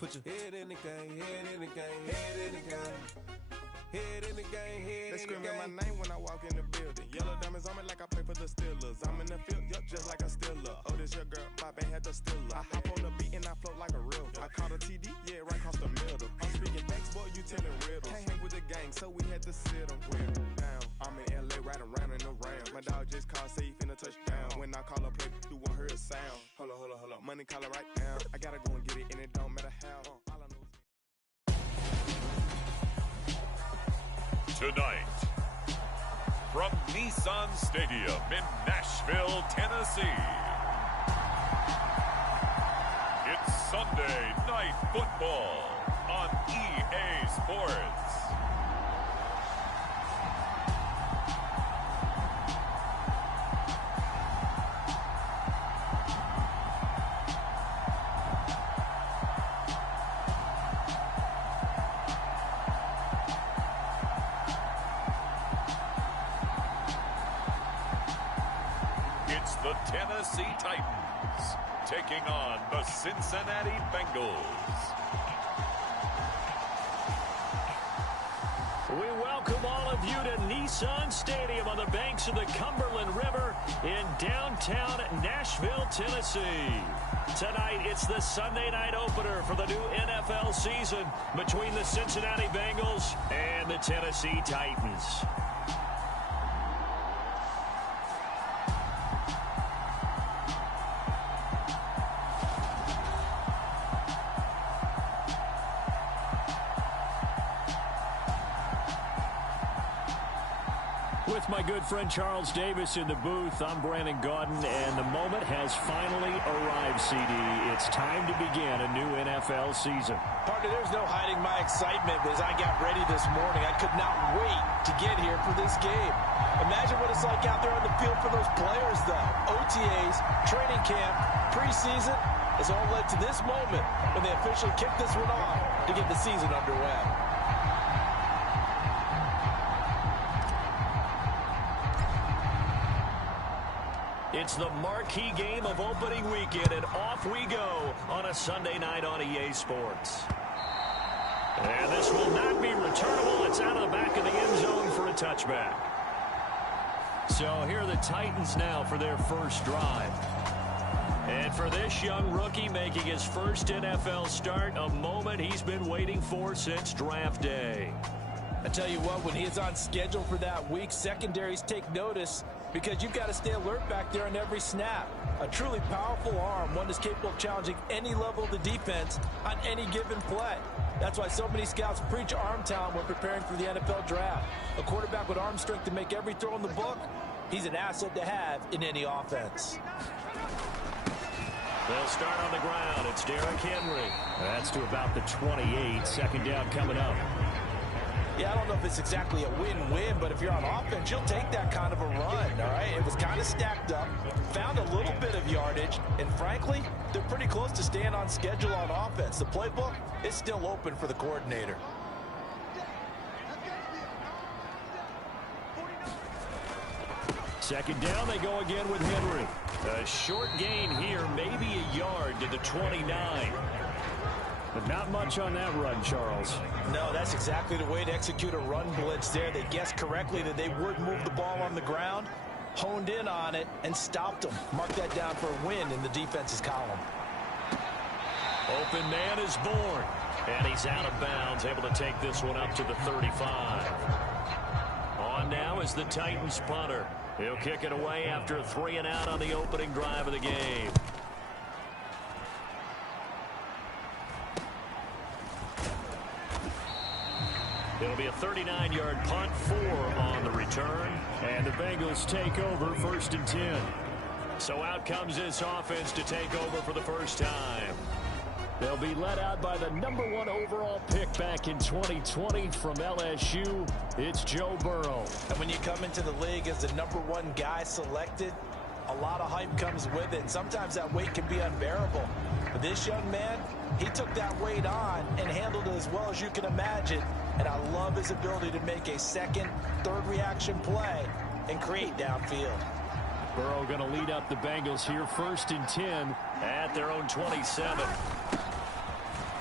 Put your head in the game, head in the game, head in the game. Head in the game, head in the game. They screaming my name when I walk in the building. Yellow diamonds on me like I play for the Steelers. I'm in the field, yup, just like a Steeler. Oh, this your girl, my band had the Steeler. I hop on the beat and I float like a river. I caught a TD, yeah, right across the middle. I'm speaking facts, boy, you telling riddles. Can't hang with the gang, so we had to sit them down. I'm in LA, right around in the round. My dog just called, say he finna touchdown. When I call a play, you won't hear a sound. Hold up, money call it right now. I gotta go and get it, and it don't matter how. All I know is tonight, from Nissan Stadium in Nashville, Tennessee, it's Sunday Night Football on EA Sports. The Tennessee Titans taking on the Cincinnati Bengals. We welcome all of you to Nissan Stadium on the banks of the Cumberland River in downtown Nashville, Tennessee. Tonight, it's the Sunday night opener for the new NFL season between the Cincinnati Bengals and the Tennessee Titans. With my good friend Charles Davis in the booth, I'm Brandon Gaudin, and the moment has finally arrived, CD. It's time to begin a new NFL season. Partner, there's no hiding my excitement as I got ready this morning. I could not wait to get here for this game. Imagine what it's like out there on the field for those players, though. OTAs, training camp, preseason, has all led to this moment when they officially kick this one off to get the season underway. It's the marquee game of opening weekend, and off we go on a Sunday night on EA Sports. And this will not be returnable. It's out of the back of the end zone for a touchback. So here are the Titans now for their first drive. And for this young rookie making his first NFL start, a moment he's been waiting for since draft day. I tell you what, when he is on schedule for that week, secondaries take notice because you've got to stay alert back there on every snap. A truly powerful arm, one that's capable of challenging any level of the defense on any given play. That's why so many scouts preach arm talent when preparing for the NFL draft. A quarterback with arm strength to make every throw in the book, he's an asset to have in any offense. They'll start on the ground. It's Derrick Henry. That's to about the 28. Second down coming up. Yeah, I don't know if it's exactly a win-win, but if you're on offense, you'll take that kind of a run, all right? It was kind of stacked up, found a little bit of yardage, and frankly, they're pretty close to staying on schedule on offense. The playbook is still open for the coordinator. Second down, they go again with Henry. A short gain here, maybe a yard to the 29. But not much on that run, Charles. No, that's exactly the way to execute a run blitz there. They guessed correctly that they would move the ball on the ground, honed in on it, and stopped them. Mark that down for a win in the defense's column. Open man is born, and he's out of bounds, able to take this one up to the 35. On now is the Titans punter. He'll kick it away after a 3-and-out on the opening drive of the game. It'll be a 39-yard punt, 4 on the return, and the Bengals take over 1st and 10. So out comes this offense to take over for the first time. They'll be led out by the #1 overall pick back in 2020 from LSU. It's Joe Burrow. And when you come into the league as the #1 guy selected, a lot of hype comes with it. Sometimes that weight can be unbearable. But this young man, he took that weight on and handled it as well as you can imagine. And I love his ability to make a second, third reaction play and create downfield. Burrow going to lead up the Bengals here 1st and 10 at their own 27.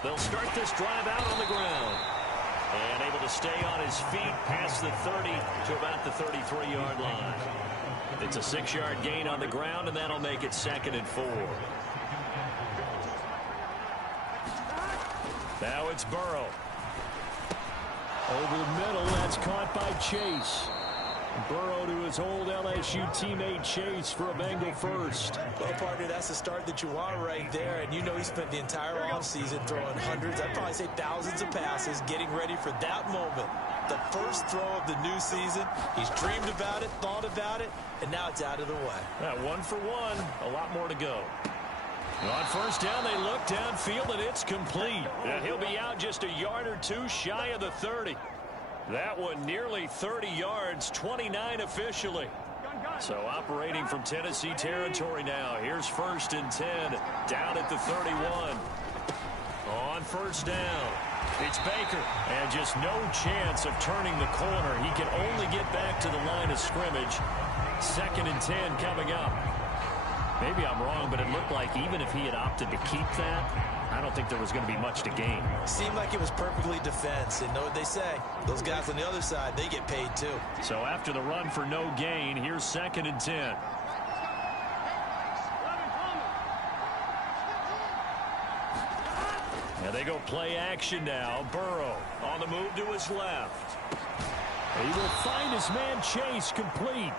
They'll start this drive out on the ground. And able to stay on his feet past the 30 to about the 33-yard line. It's a 6-yard gain on the ground, and that'll make it 2nd and 4. Now it's Burrow. Over the middle, that's caught by Chase. Burrow to his old LSU teammate Chase for a Bengal first. Well, partner, that's the start that you want right there. And you know he spent the entire offseason throwing hundreds, I'd probably say thousands of passes, getting ready for that moment. The first throw of the new season. He's dreamed about it, thought about it, and now it's out of the way. 1 for 1. A lot more to go. On first down, they look downfield, and it's complete. And he'll be out just a yard or two shy of the 30. That one nearly 30 yards, 29 officially. So operating from Tennessee territory now. Here's 1st and 10, down at the 31. On first down, it's Baker. And just no chance of turning the corner. He can only get back to the line of scrimmage. 2nd and 10 coming up. Maybe I'm wrong, but it looked like even if he had opted to keep that, I don't think there was going to be much to gain. Seemed like it was perfectly defense. And know what they say, those guys on the other side, they get paid too. So after the run for no gain, here's 2nd and 10. And they go play action now. Burrow on the move to his left. He will find his man Chase complete.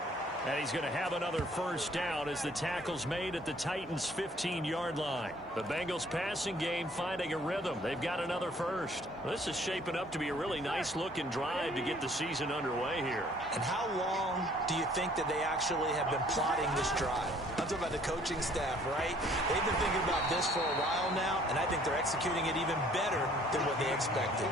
And he's going to have another first down as the tackle's made at the Titans' 15-yard line. The Bengals passing game finding a rhythm. They've got another first. This is shaping up to be a really nice-looking drive to get the season underway here. And how long do you think that they actually have been plotting this drive? I'm talking about the coaching staff, right? They've been thinking about this for a while now, and I think they're executing it even better than what they expected.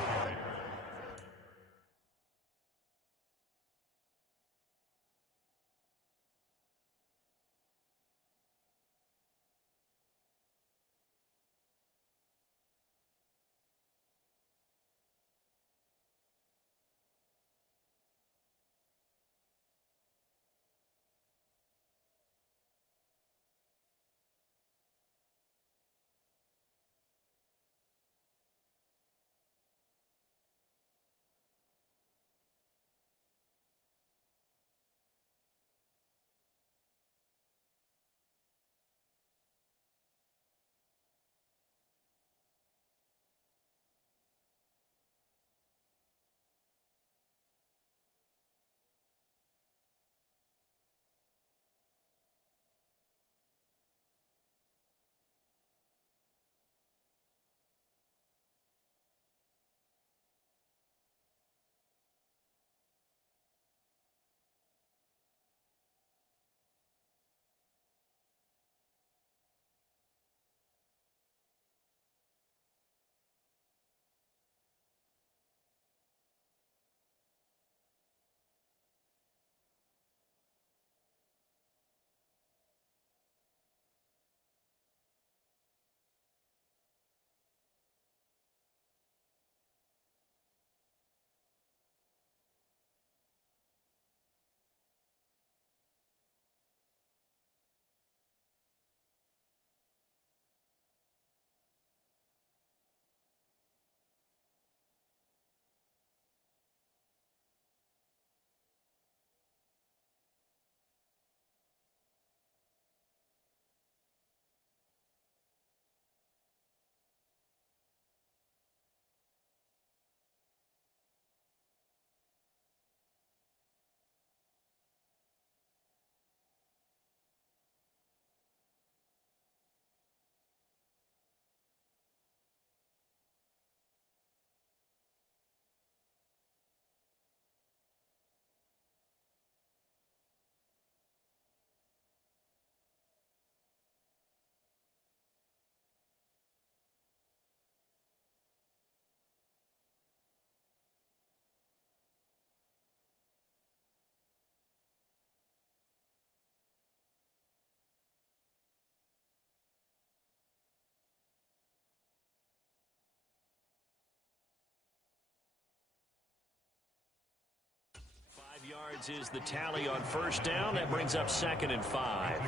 Yards is the tally on first down. That brings up 2nd and 5.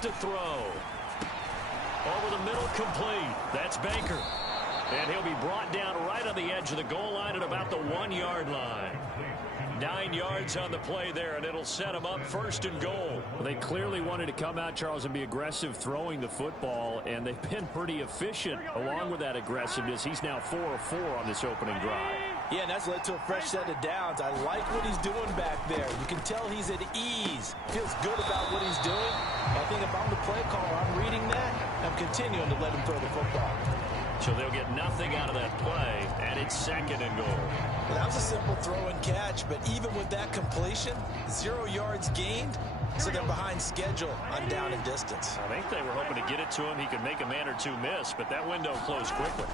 back to throw. Over the middle, complete. That's Baker. And he'll be brought down right on the edge of the goal line at about the 1-yard line. 9 yards on the play there, and it'll set him up 1st and goal. Well, they clearly wanted to come out, Charles, and be aggressive throwing the football, and they've been pretty efficient along with that aggressiveness. He's now 4 of 4 on this opening drive. Yeah, and that's led to a fresh set of downs. I like what he's doing back there. You can tell he's at ease. Feels good about what he's doing. I think if I'm the play caller, I'm reading that. I'm continuing to let him throw the football. So they'll get nothing out of that play, and it's 2nd and goal. Well, that was a simple throw and catch, but even with that completion, 0 yards gained, so they're behind schedule on down and distance. I think they were hoping to get it to him. He could make a man or two miss, but that window closed quickly.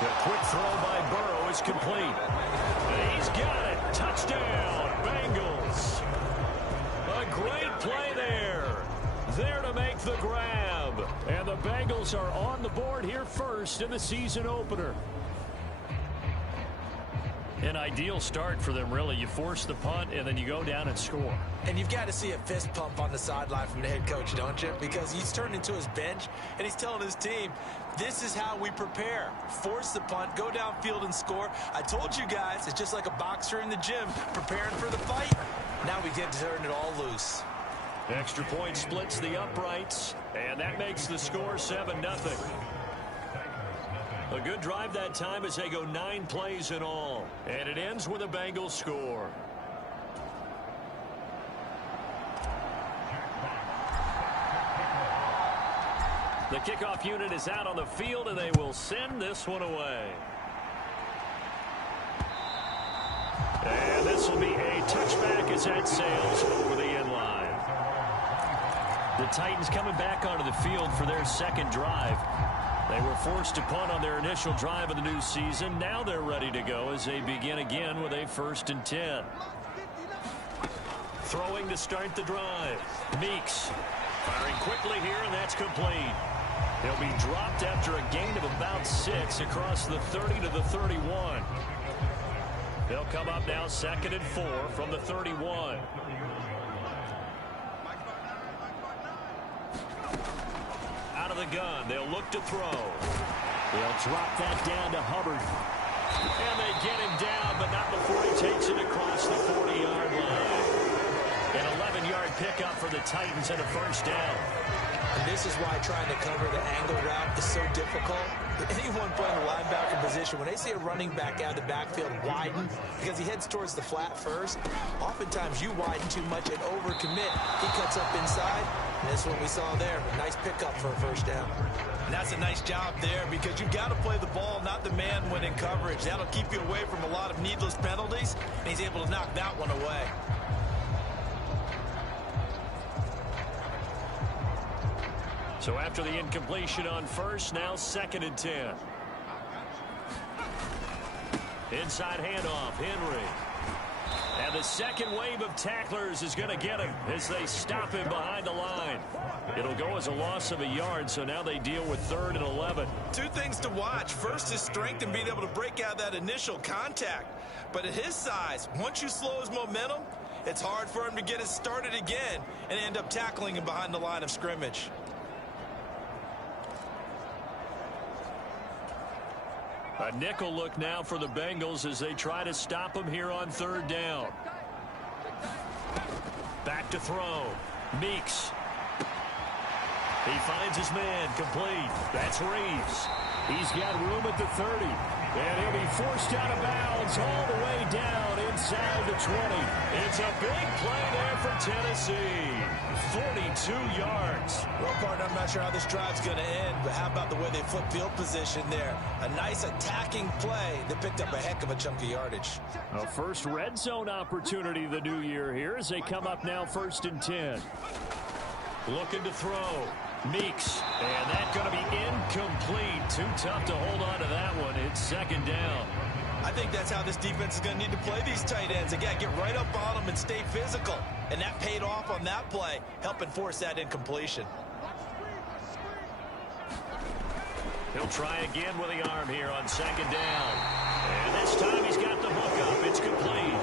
The quick throw by Burrow is complete. And he's got it. Touchdown, Bengals. A great play there. There to make the grab. And the Bengals are on the board here first in the season opener. An ideal start for them, really. You force the punt, and then you go down and score. And you've got to see a fist pump on the sideline from the head coach, don't you? Because he's turned into his bench, and he's telling his team, this is how we prepare. Force the punt, go downfield and score. I told you guys, it's just like a boxer in the gym preparing for the fight. Now we get to turn it all loose. Extra point splits the uprights, and that makes the score 7-0. A good drive that time as they go 9 plays in all. And it ends with a Bengals score. The kickoff unit is out on the field, and they will send this one away. And this will be a touchback as that sails over the end line. The Titans coming back onto the field for their 2nd drive. They were forced to punt on their initial drive of the new season. Now they're ready to go as they begin again with a 1st and 10. Throwing to start the drive. Meeks firing quickly here, and that's complete. He'll be dropped after a gain of about 6 across the 30 to the 31. They'll come up now 2nd and 4 from the 31. Out of the gun, they'll look to throw. They'll drop that down to Hubbard. And they get him down, but not before he takes it across the 40-yard line. An 11-yard pickup for the Titans and a 1st down. And this is why trying to cover the angle route is so difficult. Anyone playing the linebacker position, when they see a running back out of the backfield widen, because he heads towards the flat first, oftentimes you widen too much and overcommit. He cuts up inside, and that's what we saw there. A nice pickup for a 1st down. And that's a nice job there, because you've got to play the ball, not the man when in coverage. That'll keep you away from a lot of needless penalties, and he's able to knock that one away. So after the incompletion on 1st, now 2nd and 10. Inside handoff, Henry. And the 2nd wave of tacklers is going to get him as they stop him behind the line. It'll go as a loss of a yard, so now they deal with 3rd and 11. 2 things to watch. First is strength and being able to break out that initial contact. But at his size, once you slow his momentum, it's hard for him to get it started again and end up tackling him behind the line of scrimmage. A nickel look now for the Bengals as they try to stop him here on 3rd down. Back to throw. Meeks. He finds his man, complete. That's Reeves. He's got room at the 30. And he'll be forced out of bounds all the way down inside the 20. It's a big play there for Tennessee. 42 yards. Well, partner, I'm not sure how this drive's going to end, but how about the way they flip field position there? A nice attacking play that picked up a heck of a chunk of yardage. A first red zone opportunity the new year here as they come up now 1st and 10. Looking to throw. Meeks. And that's going to be incomplete. Too tough to hold on to that one. It's 2nd down. I think that's how this defense is going to need to play these tight ends. They got to get right up on them and stay physical. And that paid off on that play, helping force that incompletion. He'll try again with the arm here on 2nd down. And this time he's got the hook up. It's complete.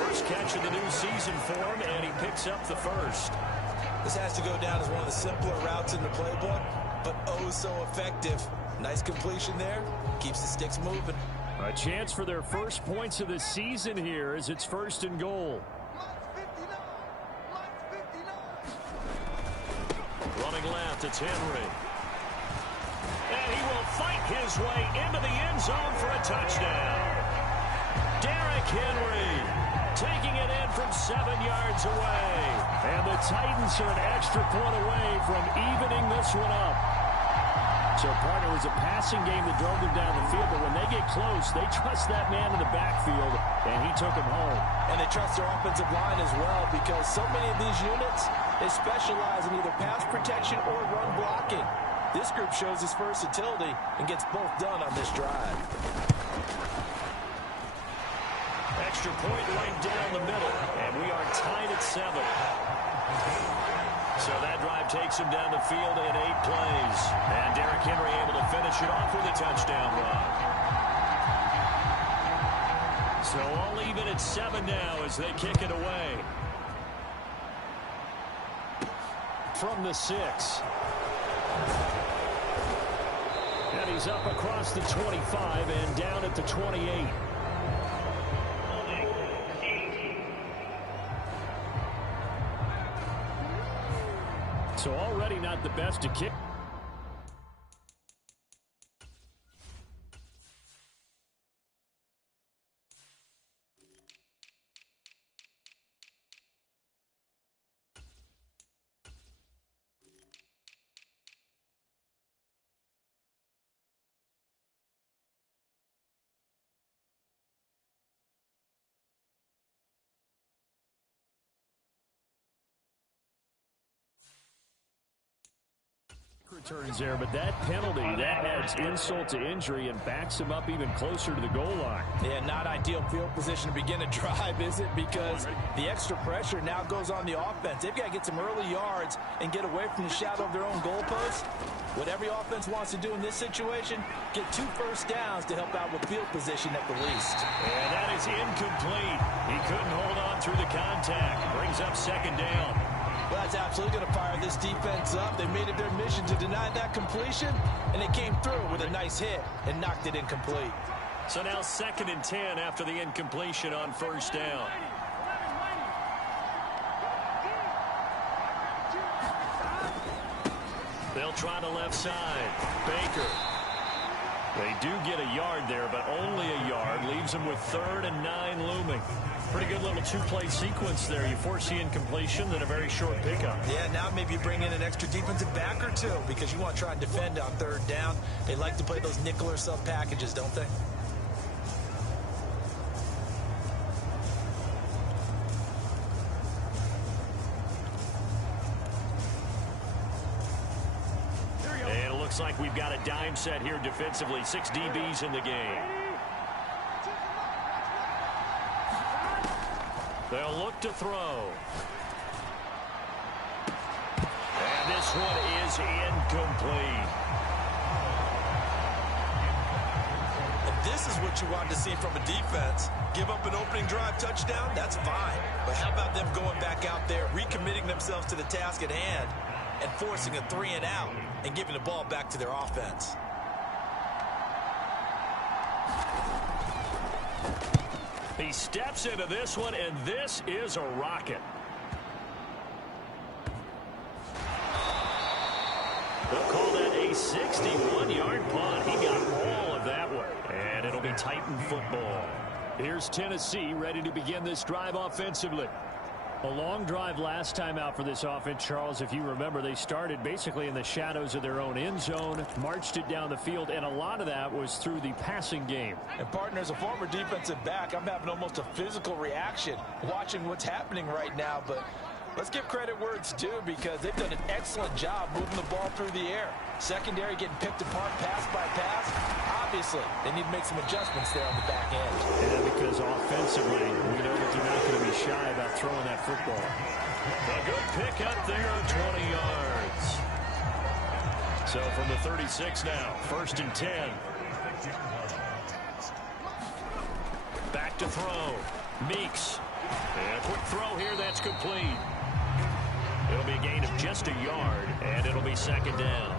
First catch of the new season for him, and he picks up the 1st. This has to go down as one of the simpler routes in the playbook, but oh so effective. Nice completion there. Keeps the sticks moving. A chance for their first points of the season here as it's 1st and goal. Running left, it's Henry. And he will fight his way into the end zone for a touchdown. Derrick Henry taking it in from 7 yards away. And the Titans are an extra point away from evening this one up. So, partner, it was a passing game that drove them down the field, but when they get close, they trust that man in the backfield, and he took them home. And they trust their offensive line as well, because so many of these units, they specialize in either pass protection or run blocking. This group shows its versatility and gets both done on this drive. Extra point right down the middle, and we are tied at 7. So that drive takes him down the field in 8 plays. And Derrick Henry able to finish it off with a touchdown run. So all even at 7 now as they kick it away. From the 6. And he's up across the 25 and down at the 28. So already not the best to kick. Returns there, but that penalty, that adds insult to injury and backs him up even closer to the goal line. Yeah, not ideal field position to begin a drive, is it? Because the extra pressure now goes on the offense. They've got to get some early yards and get away from the shadow of their own goalpost. What every offense wants to do in this situation, get 2 first downs to help out with field position at the least. And that is incomplete. He couldn't hold on through the contact. Brings up 2nd down. Well, that's absolutely going to fire this defense up. They made it their mission to deny that completion, and they came through with a nice hit and knocked it incomplete. So now 2nd and 10 after the incompletion on 1st down. They'll try the left side. Baker. They do get a yard there, but only a yard. Leaves them with 3rd and 9 looming. Pretty good little 2-play sequence there. You force the incompletion, then a very short pickup. Yeah, now maybe you bring in an extra defensive back or 2 because you want to try and defend on 3rd down. They like to play those nickel or sub packages, don't they? And it looks like we've got a dime set here defensively. 6 DBs in the game. They'll look to throw. And this one is incomplete. And this is what you want to see from a defense. Give up an opening drive touchdown, that's fine. But how about them going back out there, recommitting themselves to the task at hand, and forcing a 3 and out, and giving the ball back to their offense. He steps into this one, and this is a rocket. They'll call that a 61-yard punt. He got all of that one. And it'll be Titan football. Here's Tennessee ready to begin this drive offensively. A long drive last time out for this offense, Charles. If you remember, they started basically in the shadows of their own end zone, marched it down the field, and a lot of that was through the passing game. And, partner, as a former defensive back, I'm having almost a physical reaction watching what's happening right now. But let's give credit where it's due because they've done an excellent job moving the ball through the air. Secondary getting picked apart pass by pass. Obviously, they need to make some adjustments there on the back end. And because offensively, we know that they're not going to be shy about throwing that football. A good pick up there, 20 yards. So from the 36 now, 1st and 10. Back to throw. Meeks. And a quick throw here, that's complete. It'll be a gain of just a yard, and it'll be second down.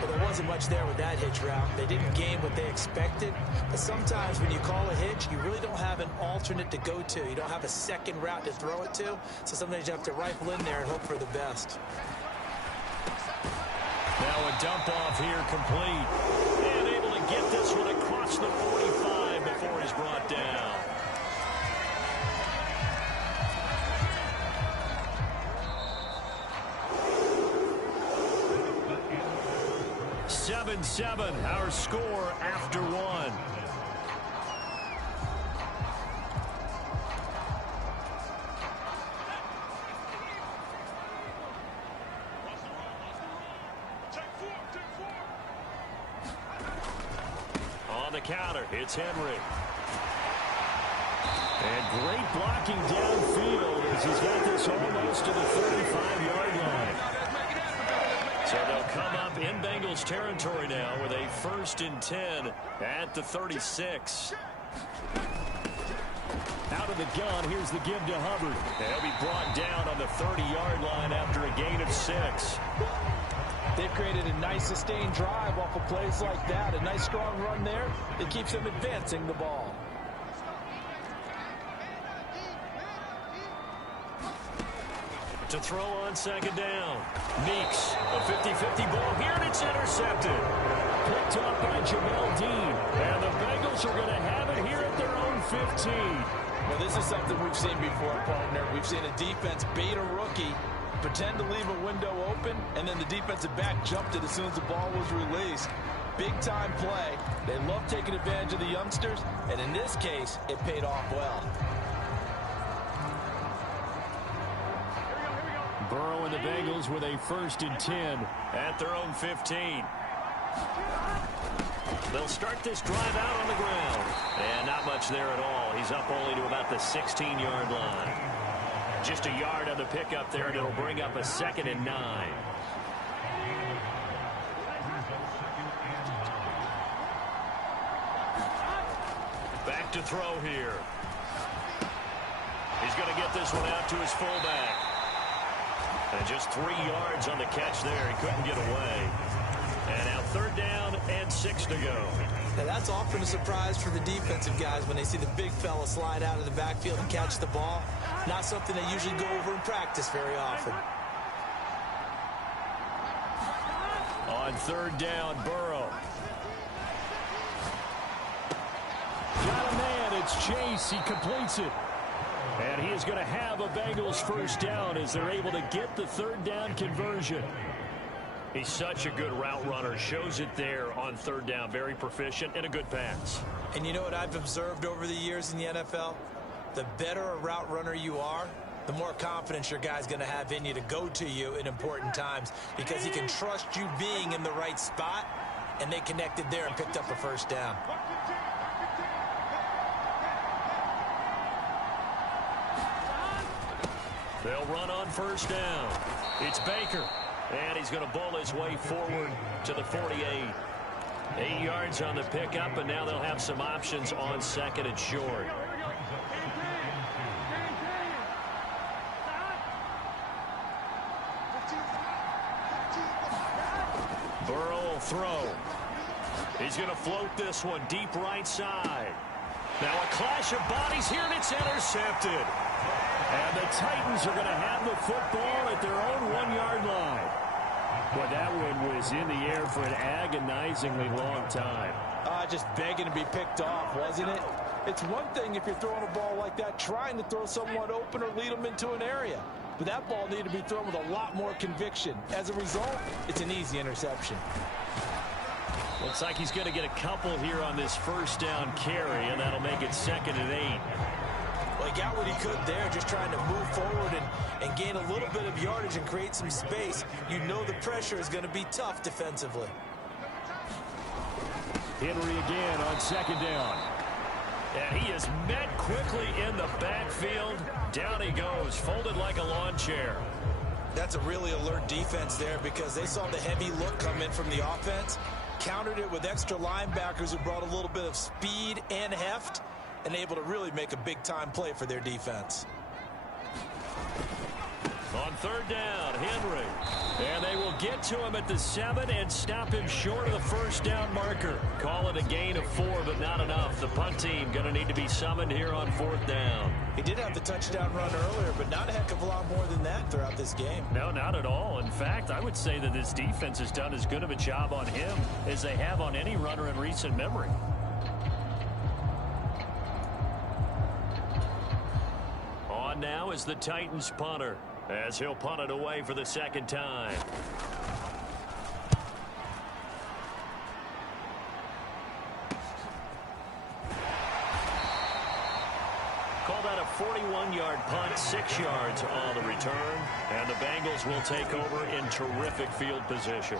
Well, there wasn't much there with that hitch route. They didn't gain what they expected. But sometimes when you call a hitch, you really don't have an alternate to go to. You don't have a second route to throw it to. So sometimes you have to rifle in there and hope for the best. Now a dump off here complete. And able to get this one across the 45 before he's brought down. 7-7, our score after one. On the counter, it's Henry. And great blocking downfield as he's got this almost to the 35-yard line. So they'll come up in Bengals territory now with a 1st and 10 at the 36. Out of the gun, here's the give to Hubbard. They'll be brought down on the 30-yard line after a gain of 6. They've created a nice sustained drive off of plays like that. A nice strong run there. It keeps them advancing the ball. To throw on second down. Meeks, a 50-50 ball here, and it's intercepted. Picked up by Jamel Dean. And the Bengals are going to have it here at their own 15. Well, this is something we've seen before, partner. We've seen a defense bait a rookie, pretend to leave a window open, and then the defensive back jumped it as soon as the ball was released. Big-time play. They love taking advantage of the youngsters, and in this case, it paid off well. Burrow and the Bengals with a 1st and 10 at their own 15. They'll start this drive out on the ground. And not much there at all. He's up only to about the 16-yard line. Just a yard on the pickup there, and it'll bring up a 2nd and 9. Back to throw here. He's going to get this one out to his fullback. And just 3 yards on the catch there. He couldn't get away. And now 3rd down and 6 to go. Now that's often a surprise for the defensive guys when they see the big fella slide out of the backfield and catch the ball. Not something they usually go over in practice very often. On 3rd down, Burrow. Got a man. It's Chase. He completes it. And he is going to have a Bengals 1st down as they're able to get the 3rd down conversion. He's such a good route runner. Shows it there on 3rd down. Very proficient and a good pass. And you know what I've observed over the years in the NFL? The better a route runner you are, the more confidence your guy's going to have in you to go to you in important times because he can trust you being in the right spot, and they connected there and picked up a 1st down. They'll run on 1st down. It's Baker. And he's going to bowl his way forward to the 48. 8 yards on the pickup, and now they'll have some options on 2nd and short. Burrow will throw. He's going to float this one deep right side. Now a clash of bodies here, and it's intercepted. And the Titans are going to have the football at their own 1-yard line. Boy, that one was in the air for an agonizingly long time. Just begging to be picked off, wasn't it? It's one thing if you're throwing a ball like that, trying to throw someone open or lead them into an area. But that ball needed to be thrown with a lot more conviction. As a result, it's an easy interception. Looks like he's going to get a couple here on this 1st down carry, and that'll make it 2nd and 8. Well, he got what he could there, just trying to move forward and gain a little bit of yardage and create some space. You know the pressure is going to be tough defensively. Henry again on 2nd down. And he is met quickly in the backfield. Down he goes, folded like a lawn chair. That's a really alert defense there because they saw the heavy look come in from the offense, countered it with extra linebackers who brought a little bit of speed and heft, and able to really make a big-time play for their defense. On third down. Henry. And they will get to him at the 7 and stop him short of the first down marker. Call it a gain of 4, but not enough. The punt team going to need to be summoned here on 4th down. He did have the touchdown run earlier, but not a heck of a lot more than that throughout this game. No, not at all. In fact, I would say that this defense has done as good of a job on him as they have on any runner in recent memory. On now is the Titans punter, as he'll punt it away for the second time. Call that a 41-yard punt, 6 yards on the return, and the Bengals will take over in terrific field position.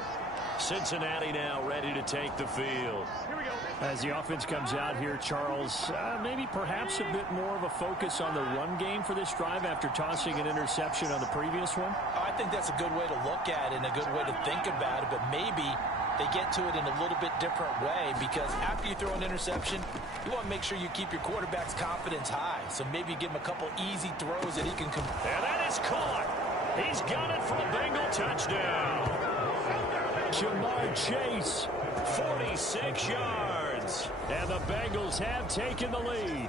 Cincinnati now ready to take the field. As the offense comes out here, Charles, maybe perhaps a bit more of a focus on the run game for this drive after tossing an interception on the previous one? I think that's a good way to look at it and a good way to think about it, but maybe they get to it in a little bit different way, because after you throw an interception, you want to make sure you keep your quarterback's confidence high. So maybe give him a couple easy throws that he can complete. And that is caught. He's got it for a Bengal touchdown. Jamar Chase, 46 yards. And the Bengals have taken the lead.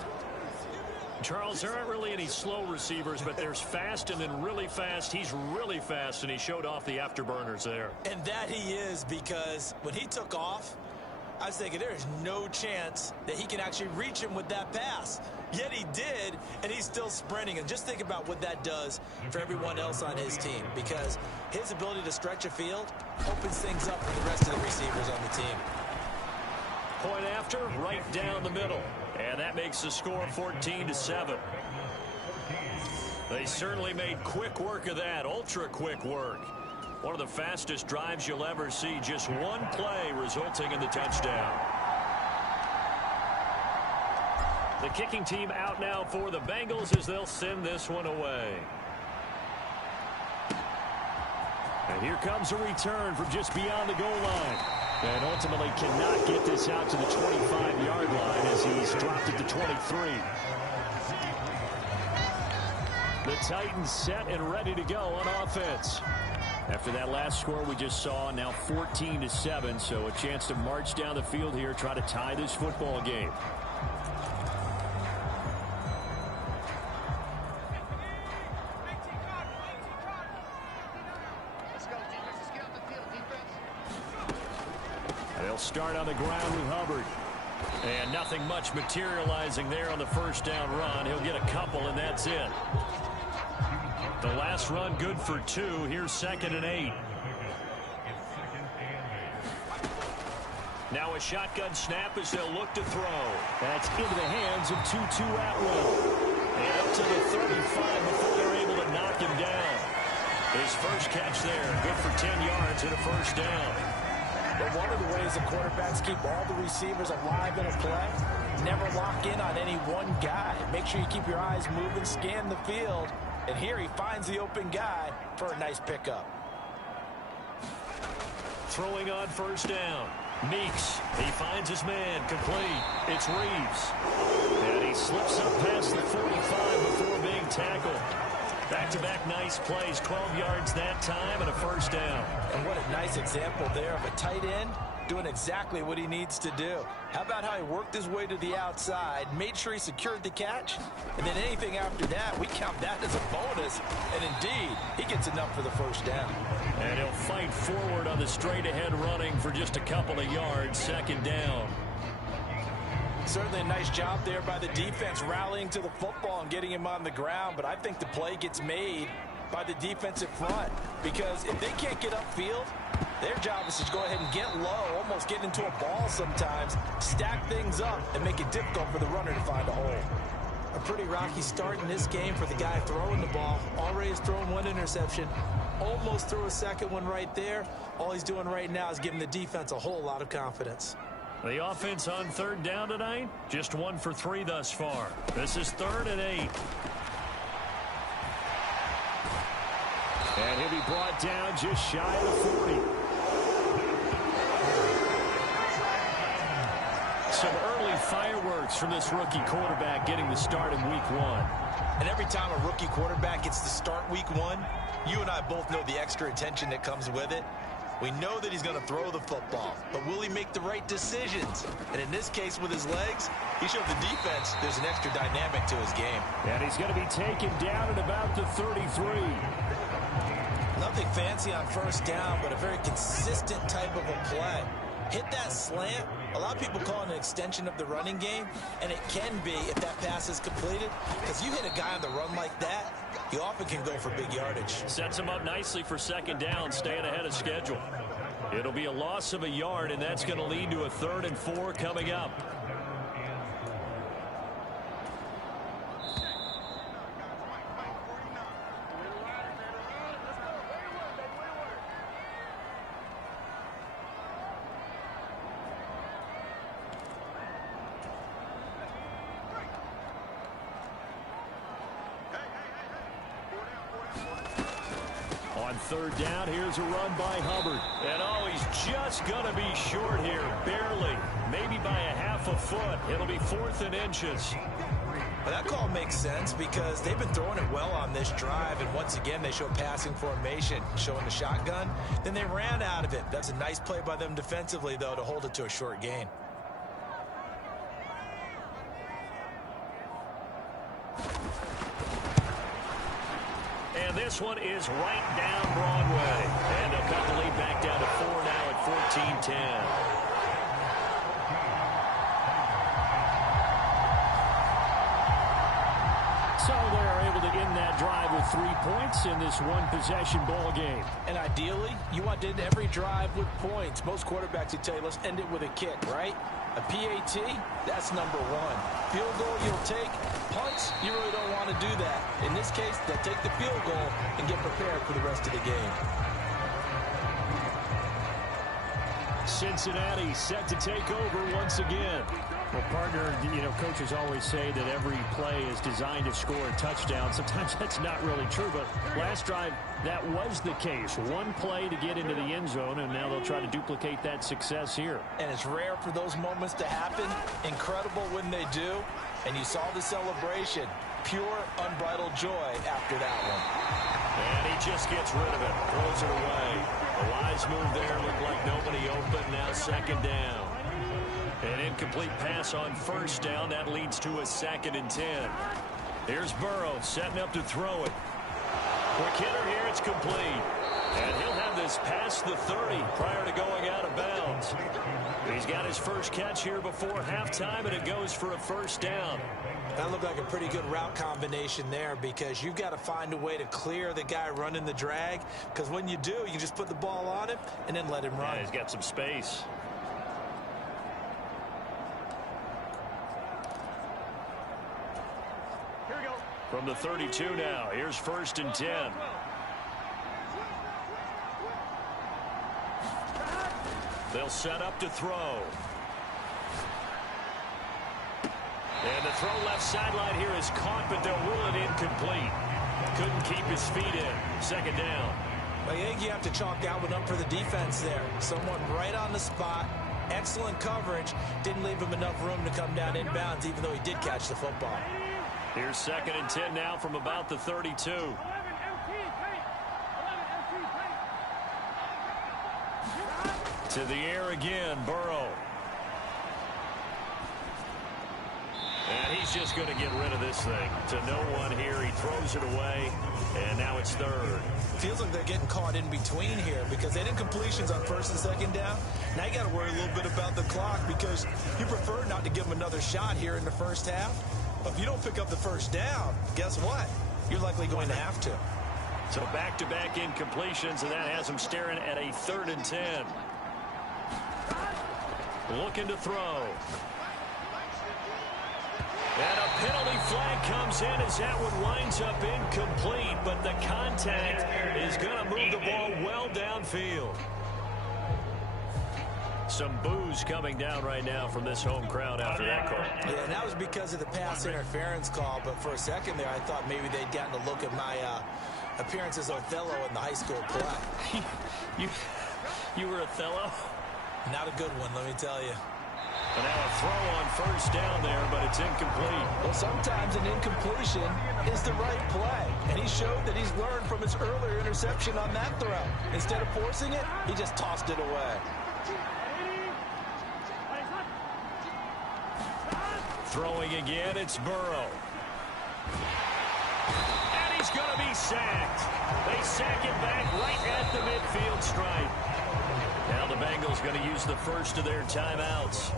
Charles, there aren't really any slow receivers, but there's fast and then really fast. He's really fast, and he showed off the afterburners there. And that he is, because when he took off, I was thinking there is no chance that he can actually reach him with that pass. Yet he did, and he's still sprinting. And just think about what that does for everyone else on his team, because his ability to stretch a field opens things up for the rest of the receivers on the team. Point after, right down the middle. And that makes the score 14-7. They certainly made quick work of that, ultra quick work. One of the fastest drives you'll ever see, just one play resulting in the touchdown. The kicking team out now for the Bengals as they'll send this one away. And here comes a return from just beyond the goal line. And ultimately cannot get this out to the 25-yard line as he's dropped it to 23. The Titans set and ready to go on offense. After that last score we just saw, now 14-7, so a chance to march down the field here, try to tie this football game. They'll start on the ground with Hubbard. And nothing much materializing there on the first down run. He'll get a couple, and that's it. The last run good for 2. Here's 2nd and 8. Now a shotgun snap as they'll look to throw. That's into the hands of Tutu Atwell. And up to the 35 before they're able to knock him down. His first catch there, good for 10 yards and a first down. But one of the ways the quarterbacks keep all the receivers alive in a play, never lock in on any one guy. Make sure you keep your eyes moving, scan the field, and here he finds the open guy for a nice pickup. Throwing on first down. Meeks, he finds his man, complete. It's Reeves. And he slips up past the 45 before being tackled. Back-to-back nice plays, 12 yards that time and a first down. And what a nice example there of a tight end doing exactly what he needs to do. How about how he worked his way to the outside, made sure he secured the catch, and then anything after that, we count that as a bonus. And indeed, he gets enough for the first down. And he'll fight forward on the straight-ahead running for just a couple of yards, 2nd down. Certainly a nice job there by the defense rallying to the football and getting him on the ground, but I think the play gets made by the defensive front, because if they can't get upfield, their job is to go ahead and get low, almost get into a ball sometimes, stack things up, and make it difficult for the runner to find a hole. A pretty rocky start in this game for the guy throwing the ball. Already has thrown one interception, almost threw a second one right there. All he's doing right now is giving the defense a whole lot of confidence. The offense on 3rd down tonight, just 1 for 3 thus far. This is 3rd and 8. And he'll be brought down just shy of the 40. Some early fireworks from this rookie quarterback getting the start in week 1. And every time a rookie quarterback gets to start week 1, you and I both know the extra attention that comes with it. We know that he's going to throw the football, but will he make the right decisions? And in this case, with his legs, he showed the defense there's an extra dynamic to his game. And he's going to be taken down at about the 33. Nothing fancy on first down, but a very consistent type of a play. Hit that slant. A lot of people call it an extension of the running game, and it can be if that pass is completed, because you hit a guy on the run like that, he often can go for big yardage. Sets him up nicely for second down, staying ahead of schedule. It'll be a loss of a yard, and that's going to lead to a 3rd and 4 coming up. On 3rd down, here's a run by Hubbard. And oh, he's just going to be short here, barely. Maybe by a half a foot. It'll be 4th and inches. Well, that call makes sense because they've been throwing it well on this drive, and once again they show passing formation, showing the shotgun. Then they ran out of it. That's a nice play by them defensively, though, to hold it to a short gain. And this one is right down Broadway. And they'll cut the lead back down to 4 now at 14-10. So they're able to end that drive with 3 points in this one-possession ball game. And ideally, you want to end every drive with points. Most quarterbacks would tell you, let's end it with a kick, right? A PAT, that's number 1. Field goal you'll take. Punts, you really don't want to do that. In this case, they'll take the field goal and get prepared for the rest of the game. Cincinnati set to take over once again. Well, partner, you know, coaches always say that every play is designed to score a touchdown. Sometimes that's not really true, but last drive, that was the case. One play to get into the end zone, and now they'll try to duplicate that success here. And it's rare for those moments to happen. Incredible when they do. And you saw the celebration. Pure, unbridled joy after that one. And he just gets rid of it. Throws it away. A wise move there. Looked like nobody open. Now 2nd down. An incomplete pass on 1st down. That leads to a 2nd and 10. Here's Burrow setting up to throw it. Quick hitter here. It's complete. And he'll have this past the 30 prior to going out of bounds. He's got his first catch here before halftime, and it goes for a 1st down. That looked like a pretty good route combination there because you've got to find a way to clear the guy running the drag, because when you do, you just put the ball on him and then let him run. Yeah, he's got some space. Here we go. From the 32 now, here's 1st and 10. They'll set up to throw. And the throw left sideline here is caught, but they'll rule it incomplete. Couldn't keep his feet in. 2nd down. I think you have to chalk that one up for the defense there. Someone right on the spot. Excellent coverage. Didn't leave him enough room to come down inbounds, even though he did catch the football. Here's 2nd and 10 now from about the 32. To the air again, Burrow. And he's just going to get rid of this thing. To no one here. He throws it away, and now it's 3rd. Feels like they're getting caught in between here because they did completions on 1st and 2nd down. Now you got to worry a little bit about the clock because you prefer not to give them another shot here in the 1st half. But if you don't pick up the 1st down, guess what? You're likely going to have to. So back-to-back incompletions, and that has him staring at a 3rd and 10. Looking to throw. And a penalty flag comes in as that one winds up incomplete, but the contact is going to move the ball well downfield. Some boos coming down right now from this home crowd after that call. Yeah, and that was because of the pass interference call, but for a second there I thought maybe they'd gotten a look at my appearance as Othello in the high school play. You were Othello? Not a good one, let me tell you. And now a throw on first down there, but it's incomplete. Well, sometimes an incompletion is the right play. And he showed that he's learned from his earlier interception on that throw. Instead of forcing it, he just tossed it away. Throwing again, it's Burrow. And he's going to be sacked. They sack him back right at the midfield stripe. Now the Bengals going to use the first of their timeouts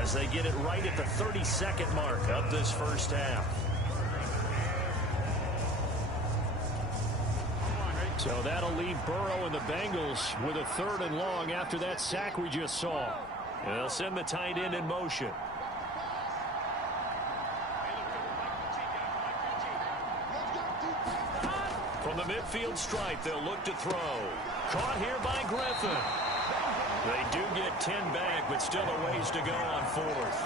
as they get it right at the 30-second mark of this first half. So that'll leave Burrow and the Bengals with a 3rd and long after that sack we just saw. And they'll send the tight end in motion. From the midfield stripe, they'll look to throw. Caught here by Griffin. They do get 10 back, but still a ways to go on 4th.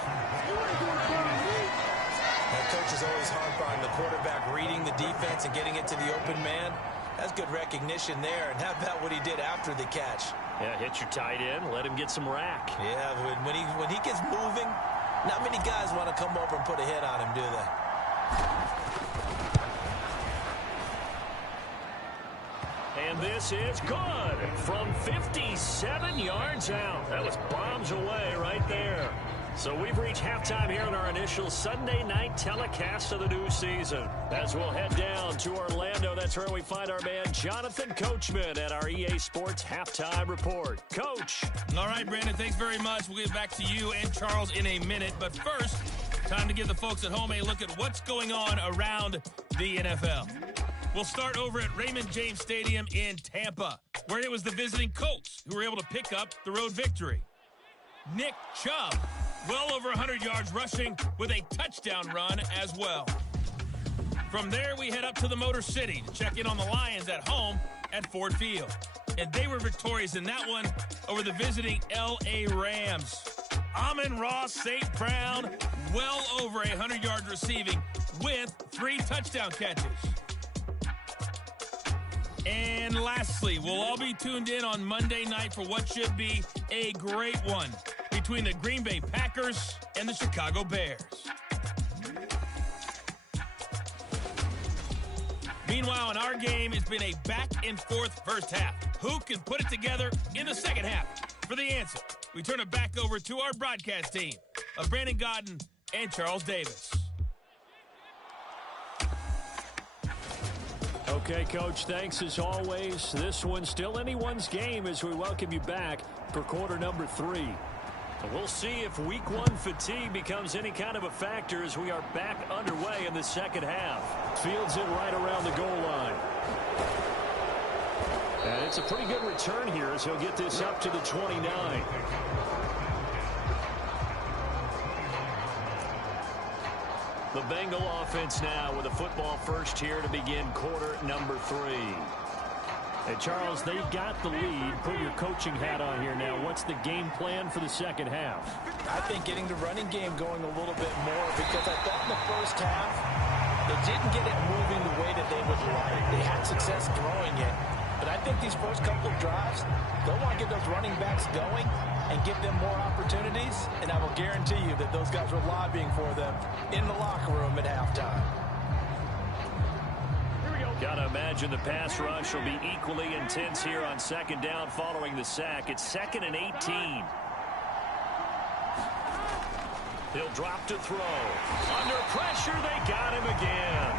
That coach is always harp on the quarterback reading the defense and getting it to the open man. That's good recognition there. And how about what he did after the catch? Yeah, hit your tight end, let him get some rack. Yeah, when he gets moving, not many guys want to come over and put a hit on him, do they? And this is good from 57 yards out. That was bombs away right there. So we've reached halftime here in our initial Sunday night telecast of the new season. As we'll head down to Orlando, that's where we find our man Jonathan Coachman at our EA Sports Halftime Report. Coach. All right, Brandon, thanks very much. We'll get back to you and Charles in a minute. But first, time to give the folks at home a look at what's going on around the NFL. We'll start over at Raymond James Stadium in Tampa, where it was the visiting Colts who were able to pick up the road victory. Nick Chubb, well over 100 yards rushing with a touchdown run as well. From there, we head up to the Motor City to check in on the Lions at home at Ford Field. And they were victorious in that one over the visiting L.A. Rams. Amon-Ra St. Brown, well over 100 yards receiving with 3 touchdown catches. And lastly, we'll all be tuned in on Monday night for what should be a great one between the Green Bay Packers and the Chicago Bears. Meanwhile, in our game, it's been a back-and-forth first half. Who can put it together in the second half? For the answer, we turn it back over to our broadcast team of Brandon Godden and Charles Davis. Okay, Coach, thanks as always. This one's still anyone's game as we welcome you back for quarter number 3. And we'll see if week 1 fatigue becomes any kind of a factor as we are back underway in the second half. Fields it right around the goal line. And it's a pretty good return here as he'll get this up to the 29. The Bengal offense now with a football first here to begin quarter number 3. Hey, Charles, they've got the lead. Put your coaching hat on here now. What's the game plan for the second half? I think getting the running game going a little bit more because I thought in the first half they didn't get it moving the way that they would like. They had success throwing it. But I think these first couple of drives, they'll want to get those running backs going and give them more opportunities. And I will guarantee you that those guys were lobbying for them in the locker room at halftime. Gotta imagine the pass rush will be equally intense here on second down following the sack. It's 2nd and 18. He'll drop to throw. Under pressure, they got him again.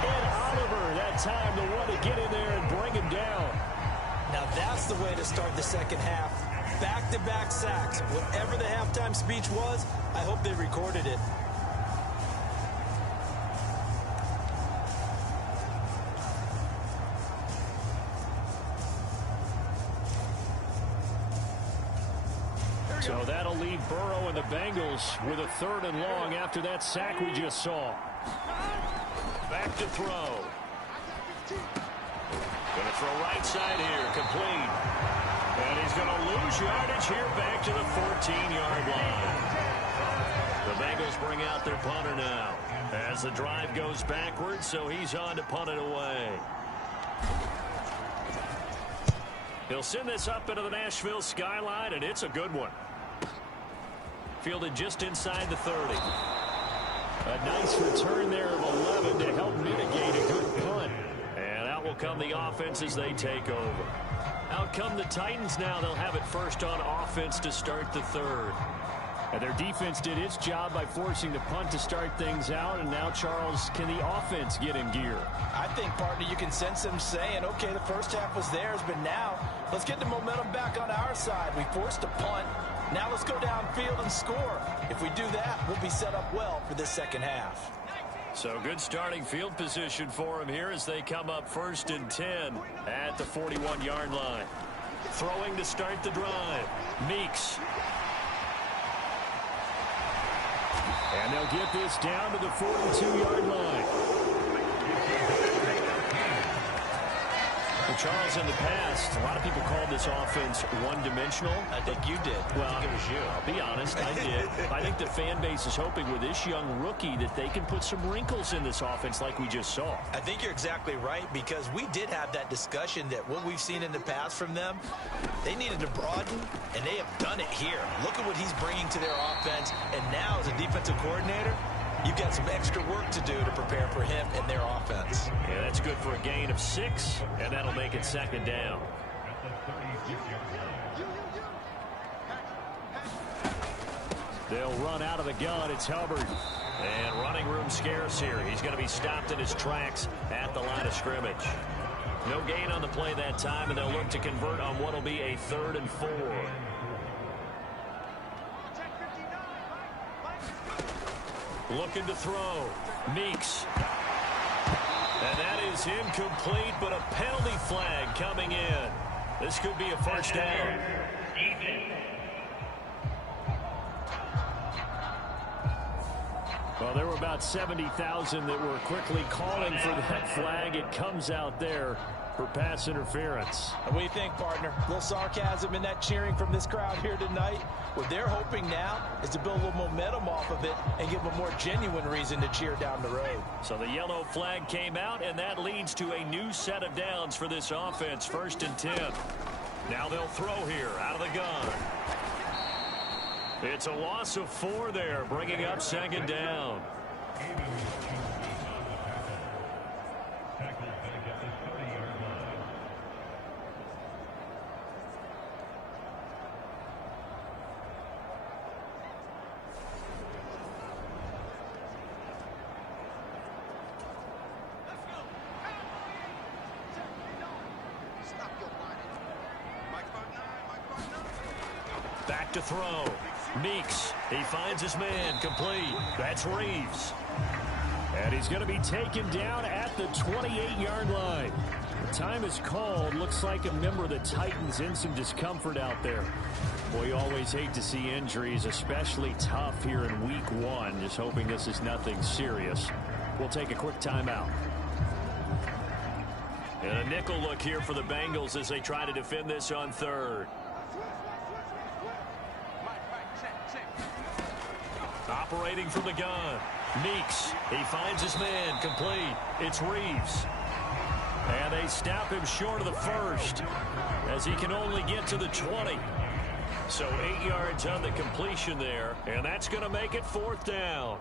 And Oliver, that time, the one to get in there and bring him down. Now that's the way to start the second half. Back-to-back sacks. Whatever the halftime speech was, I hope they recorded it. So that'll leave Burrow and the Bengals with a 3rd and long after that sack we just saw. Back to throw. Going to throw right side here, complete. And he's going to lose yardage here back to the 14-yard line. The Bengals bring out their punter now as the drive goes backwards, so he's on to punt it away. He'll send this up into the Nashville skyline, and it's a good one. Fielded just inside the 30. A nice return there of 11 to help mitigate a good punt. And out will come the offense as they take over. Out come the Titans now. They'll have it first on offense to start the third. And their defense did its job by forcing the punt to start things out. And now, Charles, can the offense get in gear? I think, partner, you can sense them saying, okay, the first half was theirs, but now let's get the momentum back on our side. We forced a punt. Now let's go downfield and score. If we do that, we'll be set up well for this second half. So good starting field position for him here as they come up 1st and 10 at the 41-yard line. Throwing to start the drive. Meeks. And they'll get this down to the 42-yard line. Well, Charles, in the past, a lot of people called this offense one-dimensional. I think you did. Well, I think it was you. I'll be honest, I did. I think the fan base is hoping with this young rookie that they can put some wrinkles in this offense like we just saw. I think you're exactly right, because we did have that discussion that what we've seen in the past from them, they needed to broaden, and they have done it here. Look at what he's bringing to their offense, and now as a defensive coordinator, you've got some extra work to do to prepare for him and their offense. Yeah, that's good for a gain of 6, and that'll make it 2nd down. They'll run out of the gun. It's Hubbard. And running room scarce here. He's going to be stopped in his tracks at the line of scrimmage. No gain on the play that time, and they'll look to convert on what will be a 3rd and 4. Looking to throw. Meeks. And that is incomplete, but a penalty flag coming in. This could be a first down. Well, there were about 70,000 that were quickly calling for that flag. It comes out there for pass interference. What do you think, partner? A little sarcasm in that cheering from this crowd here tonight. What they're hoping now is to build a little momentum off of it and give them a more genuine reason to cheer down the road. So the yellow flag came out, and that leads to a new set of downs for this offense. 1st and 10. Now they'll throw here out of the gun. It's a loss of 4 there, bringing up 2nd down. Back to throw. Meeks. He finds his man. Complete. That's Reeves. And he's going to be taken down at the 28-yard line. The time is called. Looks like a member of the Titans in some discomfort out there. Boy, you always hate to see injuries, especially tough here in week 1. Just hoping this is nothing serious. We'll take a quick timeout. And a nickel look here for the Bengals as they try to defend this on 3rd. Operating from the gun. Meeks. He finds his man. Complete. It's Reeves. And they stop him short of the 1st as he can only get to the 20. So 8 yards on the completion there, and that's going to make it 4th down.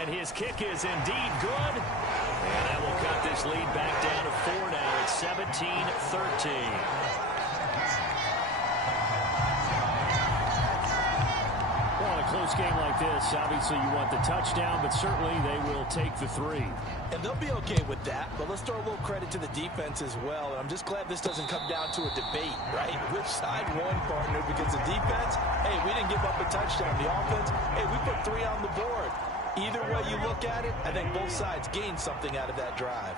And his kick is indeed good. And that will cut this lead back down to 4 now. It's 17-13. Well, in a close game like this, obviously you want the touchdown, but certainly they will take the 3. And they'll be okay with that, but let's throw a little credit to the defense as well. And I'm just glad this doesn't come down to a debate, right? Which side won, partner? Because the defense, hey, we didn't give up a touchdown. The offense, hey, we put 3 on the board. Either way you look at it, I think both sides gained something out of that drive.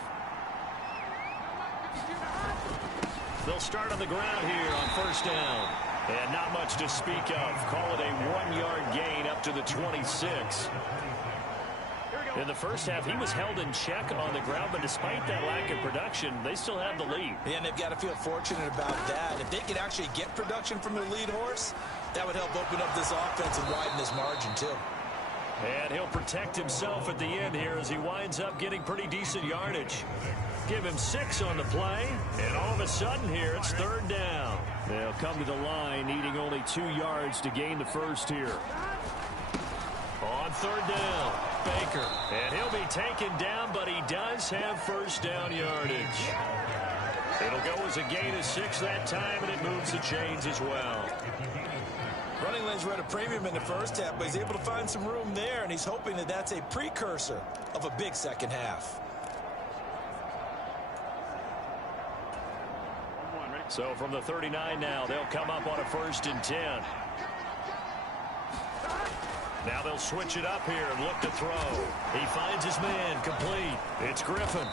They'll start on the ground here on 1st down. And not much to speak of. Call it a 1-yard gain up to the 26. In the first half, he was held in check on the ground, but despite that lack of production, they still have the lead. Yeah, and they've got to feel fortunate about that. If they could actually get production from their lead horse, that would help open up this offense and widen this margin, too. And he'll protect himself at the end here as he winds up getting pretty decent yardage. Give him 6 on the play, and all of a sudden here it's 3rd down. They'll come to the line needing only 2 yards to gain the first here. On 3rd down, Baker. And he'll be taken down, but he does have first down yardage. It'll go as a gain of 6 that time, and it moves the chains as well. Running lanes were at a premium in the first half, but he's able to find some room there, and he's hoping that that's a precursor of a big second half. So from the 39 now, they'll come up on a 1st and 10. Now they'll switch it up here and look to throw. He finds his man, complete. It's Griffin.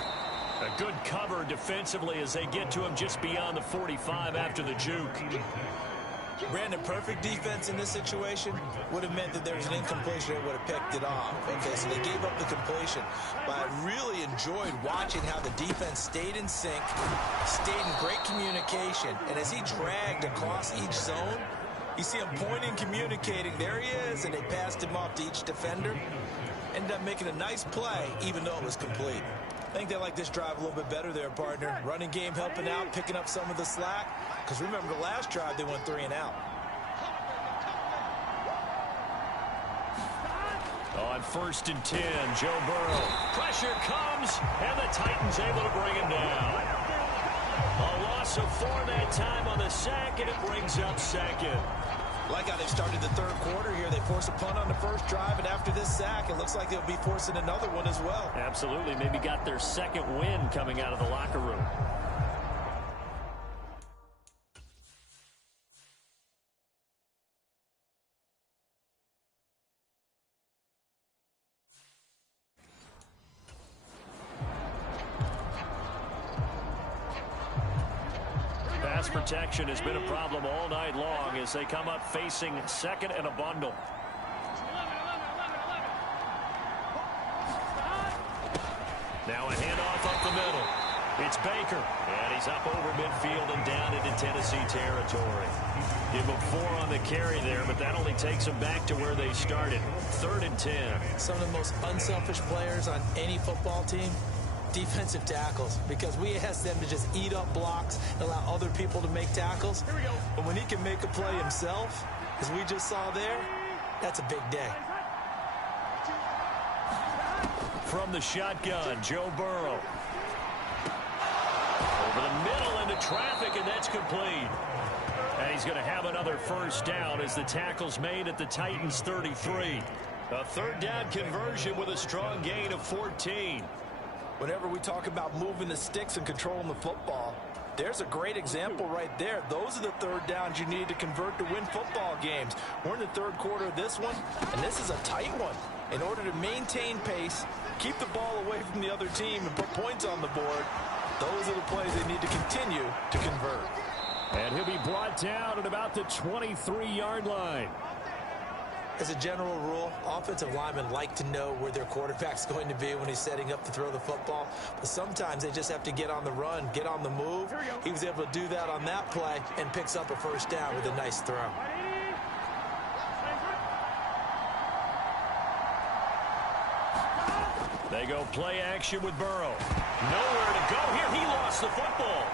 A good cover defensively as they get to him just beyond the 45 after the juke. Brandon, perfect defense in this situation would have meant that there was an incompletion. They would have picked it off. Okay, so they gave up the completion. But I really enjoyed watching how the defense stayed in sync, stayed in great communication. And as he dragged across each zone, you see him pointing, communicating. There he is, and they passed him off to each defender. Ended up making a nice play, even though it was complete. I think they like this drive a little bit better there, partner. Running game helping out, picking up some of the slack. Because remember, the last drive, they went 3 and out. On 1st and 10, Joe Burrow. Pressure comes, and the Titans able to bring him down. A loss of 4 that time on the sack, and it brings up 2nd. Like how they've started the 3rd quarter here. They force a punt on the first drive, and after this sack, it looks like they'll be forcing another one as well. Absolutely. Maybe got their 2nd win coming out of the locker room. Pass protection has been a problem all night long as they come up facing 2nd and a bundle. Now a handoff up the middle. It's Baker, and he's up over midfield and down into Tennessee territory. Give him 4 on the carry there, but that only takes them back to where they started. 3rd and 10. Some of the most unselfish players on any football team, defensive tackles, because we ask them to just eat up blocks and allow other people to make tackles. Here we go. But when he can make a play himself, as we just saw there, that's a big day. From the shotgun, Joe Burrow. Over the middle into traffic, and that's complete. And he's going to have another first down as the tackle's made at the Titans' 33. A 3rd down conversion with a strong gain of 14. Whenever we talk about moving the sticks and controlling the football, there's a great example right there. Those are the 3rd downs you need to convert to win football games. We're in the 3rd quarter of this one, and this is a tight one. In order to maintain pace, keep the ball away from the other team, and put points on the board, those are the plays they need to continue to convert. And he'll be brought down at about the 23-yard line. As a general rule, offensive linemen like to know where their quarterback's going to be when he's setting up to throw the football. But sometimes they just have to get on the run, get on the move. He was able to do that on that play and picks up a first down with a nice throw. They go play action with Burrow. Nowhere to go here. He lost the football.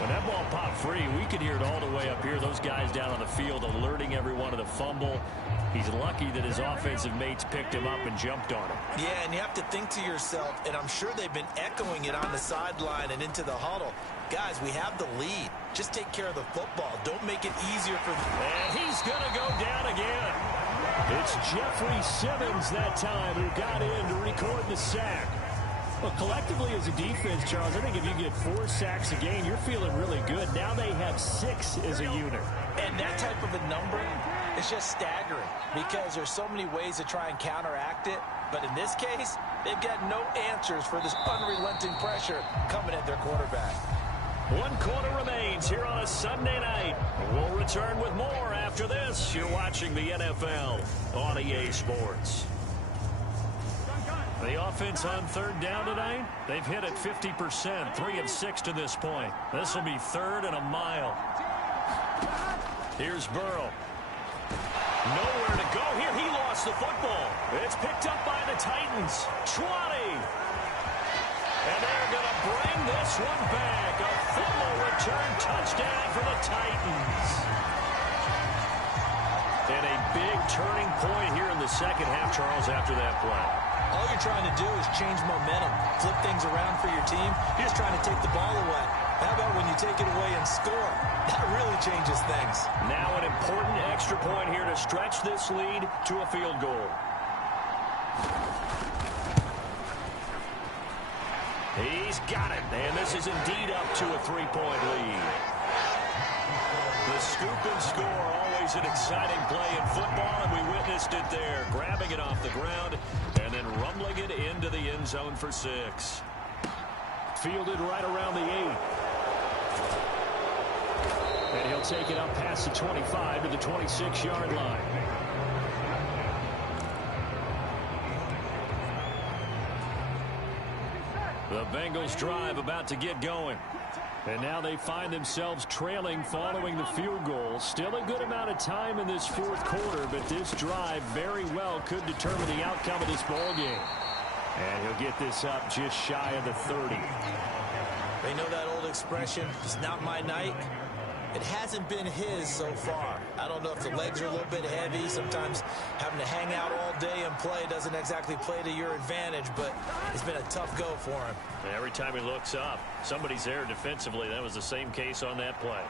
When that ball popped free, we could hear it all the way up here. Those guys down on the field alerting everyone of the fumble. He's lucky that his offensive mates picked him up and jumped on him. Yeah, and you have to think to yourself, and I'm sure they've been echoing it on the sideline and into the huddle. Guys, we have the lead. Just take care of the football. Don't make it easier for them. And he's going to go down again. It's Jeffrey Simmons that time who got in to record the sack. Well, collectively as a defense, Charles, I think if you get 4 sacks a game, you're feeling really good. Now they have 6 as a unit. And that type of a number is just staggering because there's so many ways to try and counteract it. But in this case, they've got no answers for this unrelenting pressure coming at their quarterback. 1 quarter remains here on a Sunday night. We'll return with more after this. You're watching the NFL on EA Sports. The offense on third down tonight, they've hit it 50%, 3 of 6 to this point. This will be 3rd and a mile. Here's Burrow. Nowhere to go here. He lost the football. It's picked up by the Titans. 20. And they're going to bring this one back. A fumble return touchdown for the Titans. And a big turning point here in the second half, Charles, after that play. All you're trying to do is change momentum, flip things around for your team. You're just trying to take the ball away. How about when you take it away and score? That really changes things. Now an important extra point here to stretch this lead to a field goal. He's got it, and this is indeed up to a 3-point lead. The scoop and score, always an exciting play in football, and we witnessed it there. Grabbing it off the ground and then rumbling it into the end zone for 6. Fielded right around the 8. And he'll take it up past the 25 to the 26-yard line. The Bengals drive about to get going. And now they find themselves trailing following the field goal. Still a good amount of time in this fourth quarter, but this drive very well could determine the outcome of this ball game. And he'll get this up just shy of the 30. They know that old expression, it's not my night. It hasn't been his so far. I don't know if the legs are a little bit heavy. Sometimes having to hang out all day and play doesn't exactly play to your advantage, but it's been a tough go for him. And every time he looks up, somebody's there defensively. That was the same case on that play.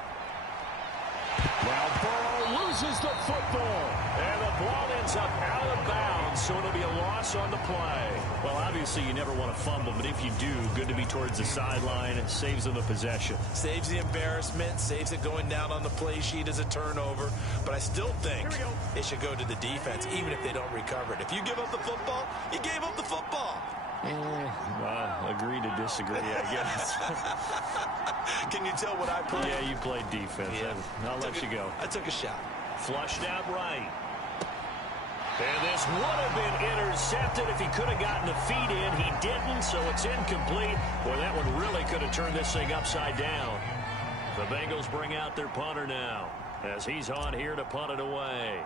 Now Burrow loses the football, and the ball ends up out of bounds, so it'll be a loss on the play. Well, obviously you never want to fumble, but if you do, good to be towards the sideline. It saves them a possession. Saves the embarrassment, saves it going down on the play sheet as a turnover, but I still think it should go to the defense, even if they don't recover it. If you give up the football, you gave up the football. Well, agree to disagree, I guess. Can you tell what I played? Yeah, you played defense. Yeah. I'll let you go. I took a shot. Flushed out right. And this would have been intercepted if he could have gotten the feet in. He didn't, so it's incomplete. Boy, that one really could have turned this thing upside down. The Bengals bring out their punter now as he's on here to punt it away.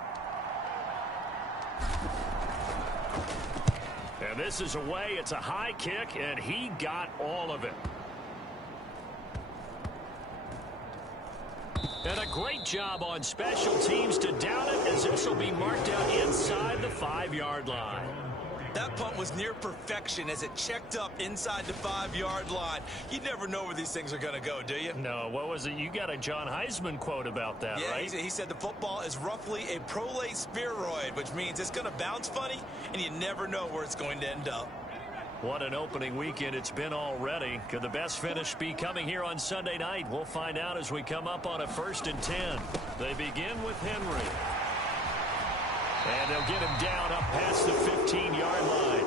And this is away. It's a high kick, and he got all of it. And a great job on special teams to down it, as this will be marked out inside the 5-yard line. That punt was near perfection as it checked up inside the 5-yard line. You never know where these things are going to go, do you? No, what was it? You got a John Heisman quote about that, yeah, right? He said the football is roughly a prolate spheroid, which means it's going to bounce funny, and you never know where it's going to end up. What an opening weekend it's been already. Could the best finish be coming here on Sunday night? We'll find out as we come up on a 1st and 10. They begin with Henry. And they'll get him down up past the 15-yard line.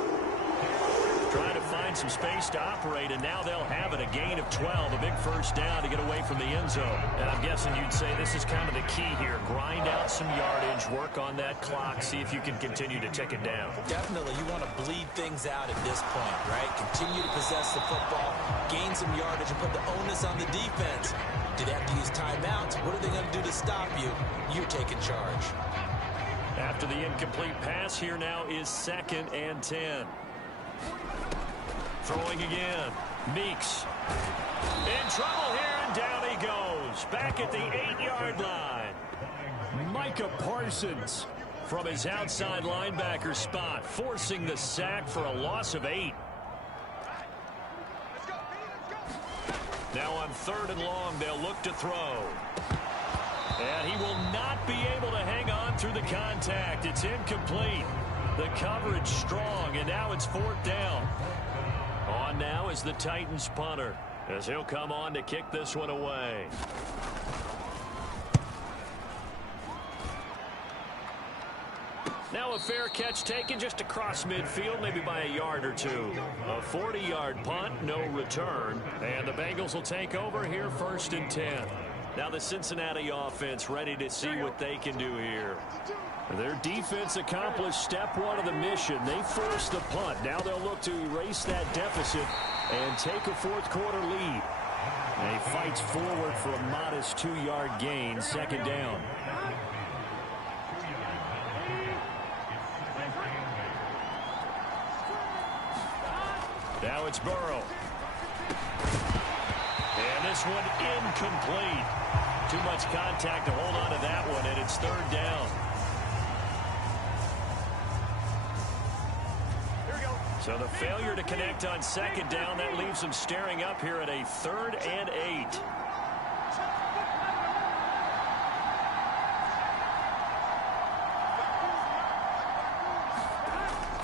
Trying to find some space to operate, and now they'll have it. A gain of 12, a big first down to get away from the end zone. And I'm guessing you'd say this is kind of the key here. Grind out some yardage, work on that clock, see if you can continue to tick it down. Definitely, you want to bleed things out at this point, right? Continue to possess the football, gain some yardage, and put the onus on the defense. Do they have to use timeouts? What are they going to do to stop you? You're taking charge. After the incomplete pass, here now is 2nd and 10. Throwing again. Meeks. In trouble here, and down he goes. Back at the 8-yard line. Micah Parsons from his outside linebacker spot, forcing the sack for a loss of 8. Now on 3rd and long, they'll look to throw. And he will not be able to hang on through the contact. It's incomplete. The coverage strong, and now it's 4th down. On now is the Titans punter, as he'll come on to kick this one away. Now a fair catch taken just across midfield, maybe by a yard or two. A 40-yard punt, no return. And the Bengals will take over here 1st and 10. Now the Cincinnati offense ready to see what they can do here. Their defense accomplished step one of the mission. They forced the punt. Now they'll look to erase that deficit and take a fourth quarter lead. And he fights forward for a modest 2-yard gain, second down. Now it's Burrow. And this one incomplete. Too much contact to hold on to that one, and it's third down. So the failure to connect on second down, that leaves them staring up here at a 3rd and 8.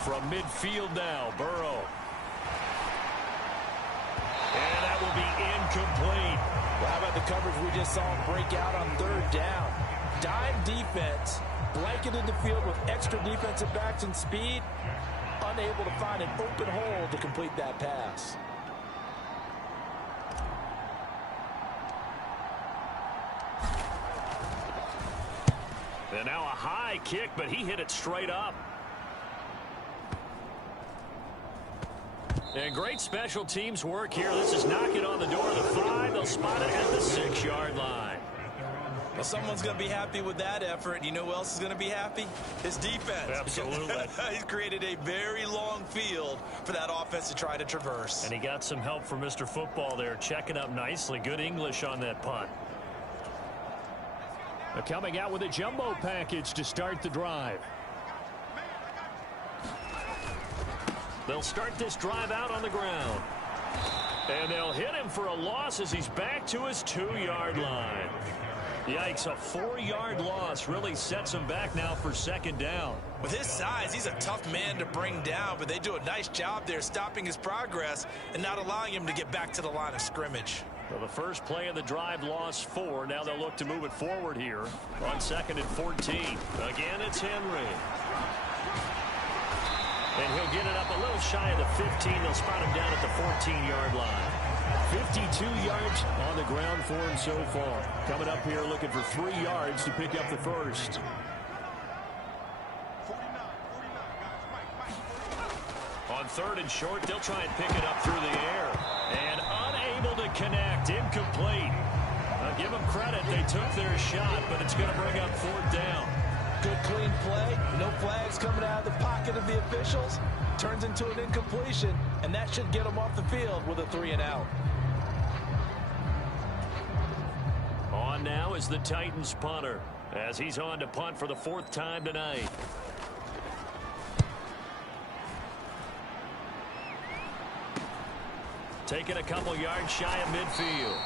From midfield now, Burrow. And that will be incomplete. Well, how about the coverage we just saw break out on third down? Dime defense, blanketed the field with extra defensive backs and speed, unable to find an open hole to complete that pass. And now a high kick, but he hit it straight up. And great special teams work here. This is knocking on the door of the 5. They'll spot it at the 6-yard line. Well, someone's going to be happy with that effort. You know who else is going to be happy? His defense. Absolutely. He's created a very long field for that offense to try to traverse. And he got some help from Mr. Football there, checking up nicely. Good English on that punt. They're coming out with a jumbo package to start the drive. They'll start this drive out on the ground. And they'll hit him for a loss as he's back to his 2-yard line. Yikes, a 4-yard loss really sets him back now for second down. With his size, he's a tough man to bring down, but they do a nice job there stopping his progress and not allowing him to get back to the line of scrimmage. Well, the first play of the drive lost 4. Now they'll look to move it forward here on 2nd and 14. Again, it's Henry. And he'll get it up a little shy of the 15. They'll spot him down at the 14-yard line. 52 yards on the ground for him so far. Coming up here looking for 3 yards to pick up the first. On 3rd and short, they'll try and pick it up through the air. And unable to connect. Incomplete. I'll give them credit. They took their shot, but it's going to bring up 4th down. Good clean play. No flags coming out of the pocket of the officials. Turns into an incompletion, and that should get them off the field with a 3-and-out. On now is the Titans punter as he's on to punt for the 4th time tonight. Taking a couple yards shy of midfield.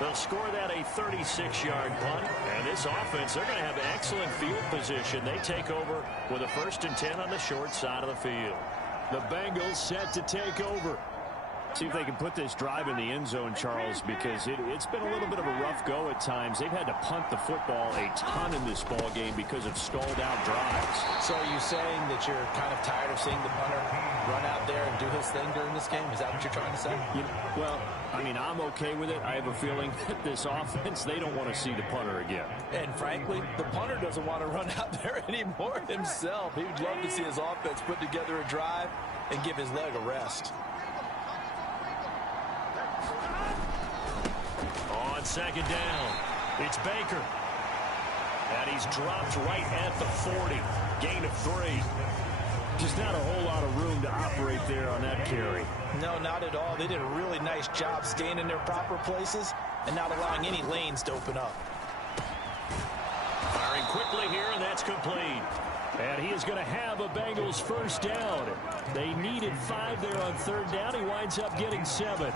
They'll score that a 36-yard punt. And this offense, they're going to have excellent field position. They take over with a 1st and 10 on the short side of the field. The Bengals set to take over. See if they can put this drive in the end zone, Charles, because it's been a little bit of a rough go at times. They've had to punt the football a ton in this ball game because of stalled-out drives. So are you saying that you're kind of tired of seeing the punter run out there and do his thing during this game? Is that what you're trying to say? Well, I mean, I'm okay with it. I have a feeling that this offense, they don't want to see the punter again. And frankly, the punter doesn't want to run out there anymore himself. He would love to see his offense put together a drive and give his leg a rest. On 2nd down, it's Baker. And he's dropped right at the 40. Gain of 3. Just not a whole lot of room to operate there on that carry. No, not at all. They did a really nice job staying in their proper places and not allowing any lanes to open up. Firing quickly here, and that's complete. And he is going to have a Bengals 1st down. They needed 5 there on 3rd down. He winds up getting 7.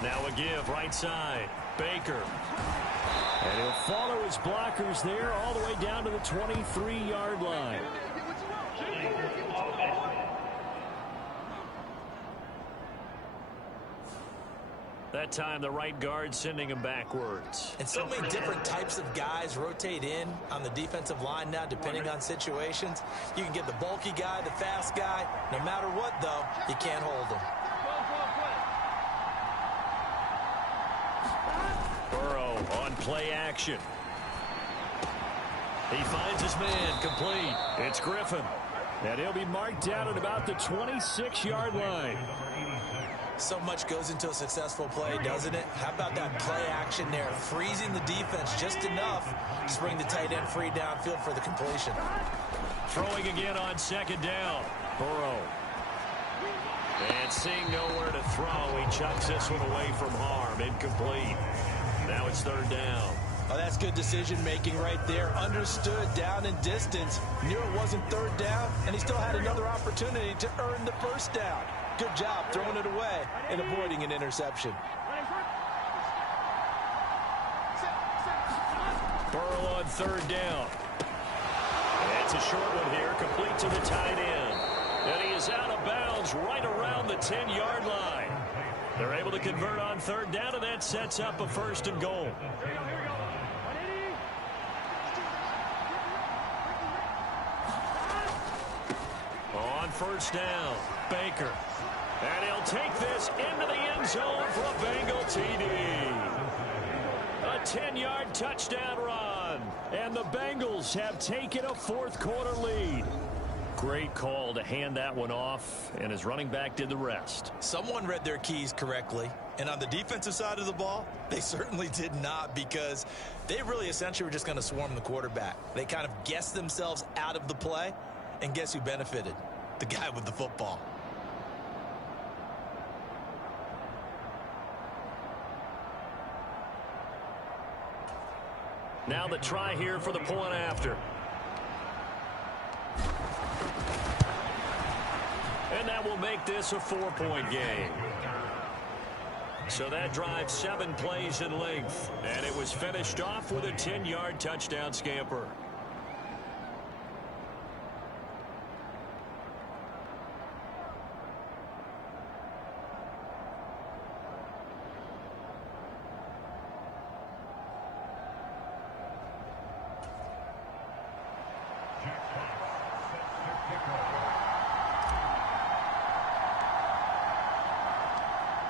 Now a give right side. Baker. And he'll follow his blockers there all the way down to the 23-yard line. That time, the right guard sending him backwards. And so many different types of guys rotate in on the defensive line now, depending on situations. You can get the bulky guy, the fast guy. No matter what, though, you can't hold him. Burrow on play action. He finds his man, complete. It's Griffin. And he'll be marked down at about the 26-yard line. So much goes into a successful play, doesn't it? How about that play action there, freezing the defense just enough to bring the tight end free downfield for the completion. Throwing again on second down. Burrow. And seeing nowhere to throw, he chucks this one away from harm. Incomplete. Now it's third down. Oh, that's good decision-making right there. Understood down and distance. Knew it wasn't third down, and he still had another opportunity to earn the first down. Good job throwing it away and avoiding an interception. Burrow on third down. And it's a short one here, complete to the tight end. And he is out of bounds right around the 10-yard line. They're able to convert on third down, and that sets up a first and goal. On first down, Baker. And he'll take this into the end zone for a Bengal TD. A 10-yard touchdown run. And the Bengals have taken a fourth-quarter lead. Great call to hand that one off, and his running back did the rest. Someone read their keys correctly, and on the defensive side of the ball, they certainly did not, because they really essentially were just going to swarm the quarterback. They kind of guessed themselves out of the play, and guess who benefited? The guy with the football. Now the try here for the point after. And that will make this a 4-point game. So that drives 7 plays in length. And it was finished off with a 10-yard touchdown scamper.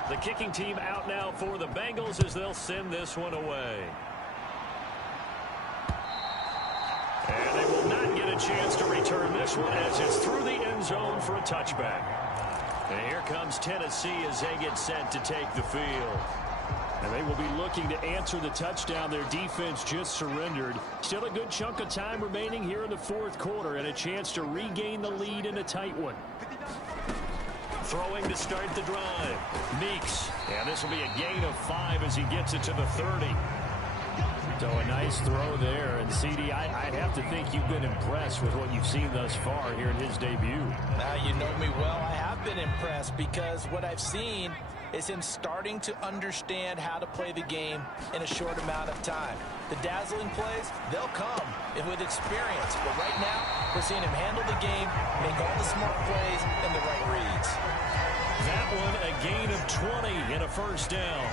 The kicking team out now for the Bengals as they'll send this one away. And they will not get a chance to return this one as it's through the end zone for a touchback. And here comes Tennessee as they get set to take the field. And they will be looking to answer the touchdown their defense just surrendered. Still a good chunk of time remaining here in the fourth quarter and a chance to regain the lead in a tight one. Throwing to start the drive. Meeks. And this will be a gain of 5 as he gets it to the 30. So a nice throw there. And, CD, I have to think you've been impressed with what you've seen thus far here in his debut. Now, you know me well. I have been impressed because what I've seen is him starting to understand how to play the game in a short amount of time. The dazzling plays, they'll come with experience. But right now, we're seeing him handle the game, make all the smart plays, and the right reads. That one a gain of 20 and a first down.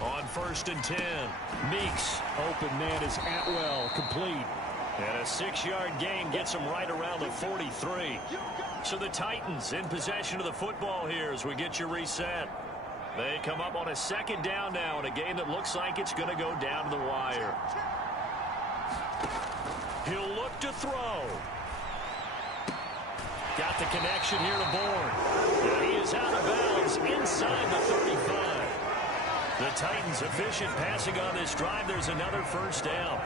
On 1st and 10, Meeks. Open man is Atwell, complete. And a 6-yard gain gets him right around the 43. So the Titans in possession of the football here as we get you reset. They come up on a 2nd down now in a game that looks like it's going to go down to the wire. He'll look to throw. Got the connection here to Bourne. And he is out of bounds inside the 35. The Titans efficient passing on this drive. There's another first down.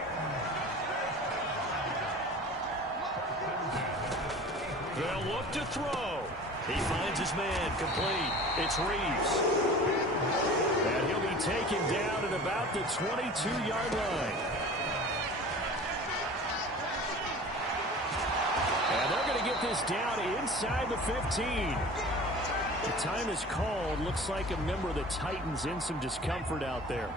They'll look to throw. He finds his man, complete. It's Reeves. And he'll be taken down at about the 22-yard line. And they're going to get this down inside the 15. The time is called. Looks like a member of the Titans in some discomfort out there.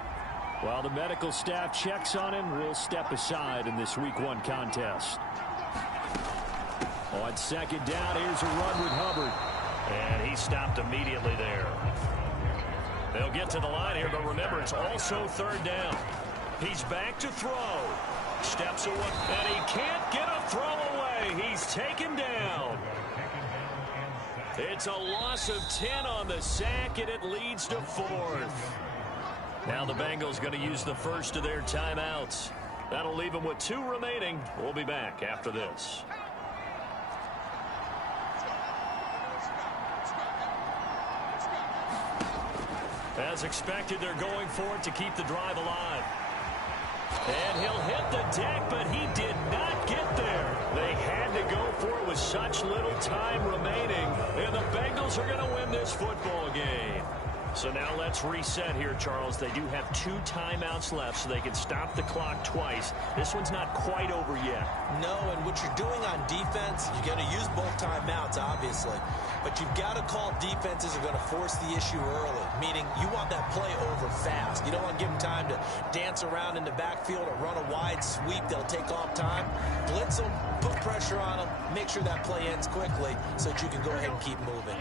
While the medical staff checks on him, we'll step aside in this Week 1 contest. On second down, here's a run with Hubbard. And he stopped immediately there. They'll get to the line here, but remember, it's also third down. He's back to throw. Steps away, and he can't get a throw away. He's taken down. It's a loss of 10 on the sack, and it leads to 4th. Now the Bengals going to use the first of their timeouts. That'll leave them with 2 remaining. We'll be back after this. As expected, they're going for it to keep the drive alive. And he'll hit the deck, but he did not get there. They had to go for it with such little time remaining. And the Bengals are going to win this football game. So now let's reset here, Charles. They do have 2 timeouts left, so they can stop the clock twice. This one's not quite over yet. No, and what you're doing on defense, you're going to use both timeouts, obviously. But you've got to call defenses are going to force the issue early, meaning you want that play over fast. You don't want to give them time to dance around in the backfield or run a wide sweep. They'll take off time. Blitz them, put pressure on them, make sure that play ends quickly so that you can go ahead and keep moving.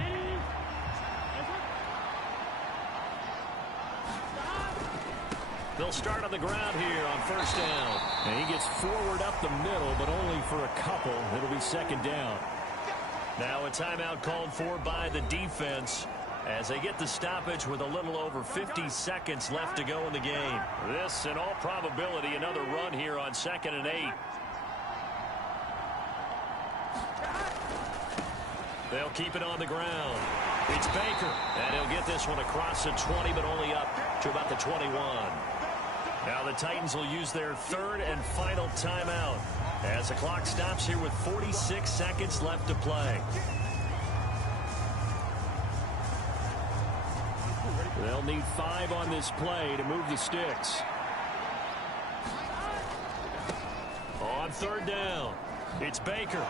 They'll start on the ground here on first down. And he gets forward up the middle, but only for a couple. It'll be second down. Now a timeout called for by the defense as they get the stoppage with a little over 50 seconds left to go in the game. This, in all probability, another run here on 2nd and 8. They'll keep it on the ground. It's Baker, and he'll get this one across the 20, but only up to about the 21. Now the Titans will use their 3rd and final timeout as the clock stops here with 46 seconds left to play. They'll need 5 on this play to move the sticks. On 3rd down, it's Baker.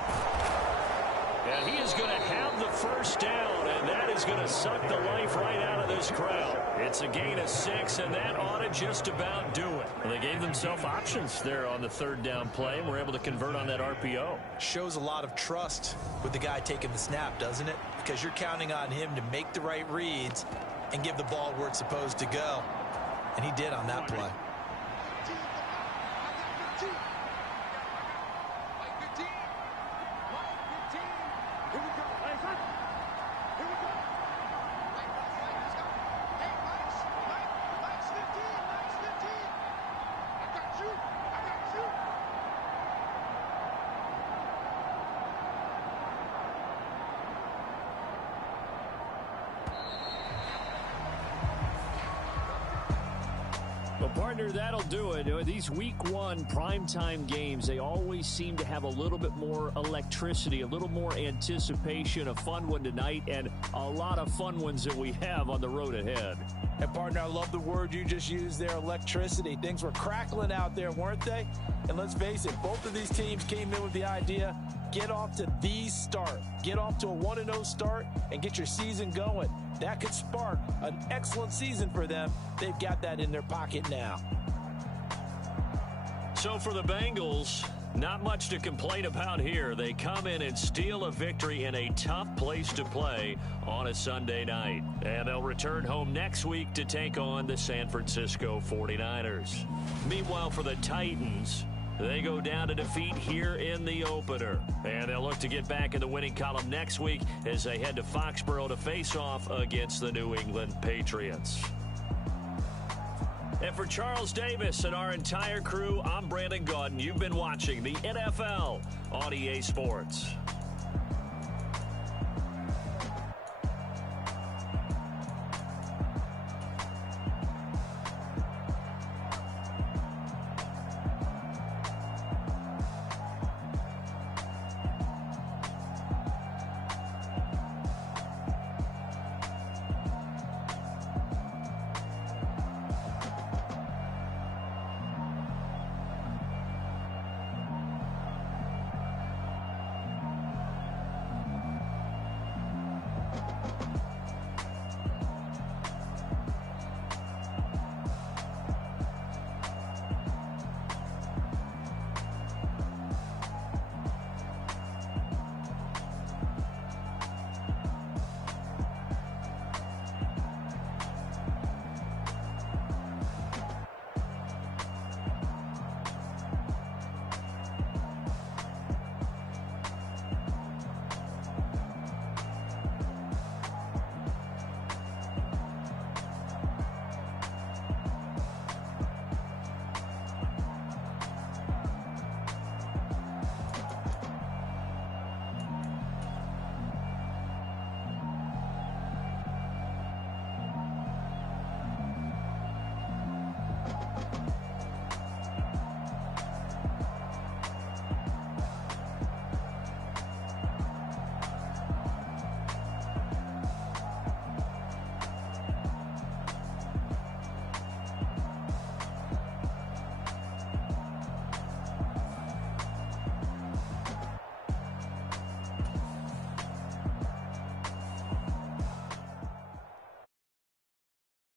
And he is going to have the first down, and that is going to suck the life right out of this crowd. It's a gain of 6, and that ought to just about do it. Well, they gave themselves options there on the 3rd down play, and were able to convert on that RPO. Shows a lot of trust with the guy taking the snap, doesn't it? Because you're counting on him to make the right reads and give the ball where it's supposed to go. And he did on that play. Well, partner, that'll do it. These week 1 primetime games, they always seem to have a little bit more electricity, a little more anticipation. A fun one tonight, and a lot of fun ones that we have on the road ahead. And, partner, I love the word you just used there, electricity. Things were crackling out there, weren't they? And let's face it, both of these teams came in with the idea, get off to the start. Get off to a 1-0 start and get your season going. That could spark an excellent season for them. They've got that in their pocket now. So for the Bengals, not much to complain about here. They come in and steal a victory in a tough place to play on a Sunday night. And they'll return home next week to take on the San Francisco 49ers. Meanwhile, for the Titans, they go down to defeat here in the opener. And they'll look to get back in the winning column next week as they head to Foxborough to face off against the New England Patriots. And for Charles Davis and our entire crew, I'm Brandon Gaudin. You've been watching the NFL on EA Sports.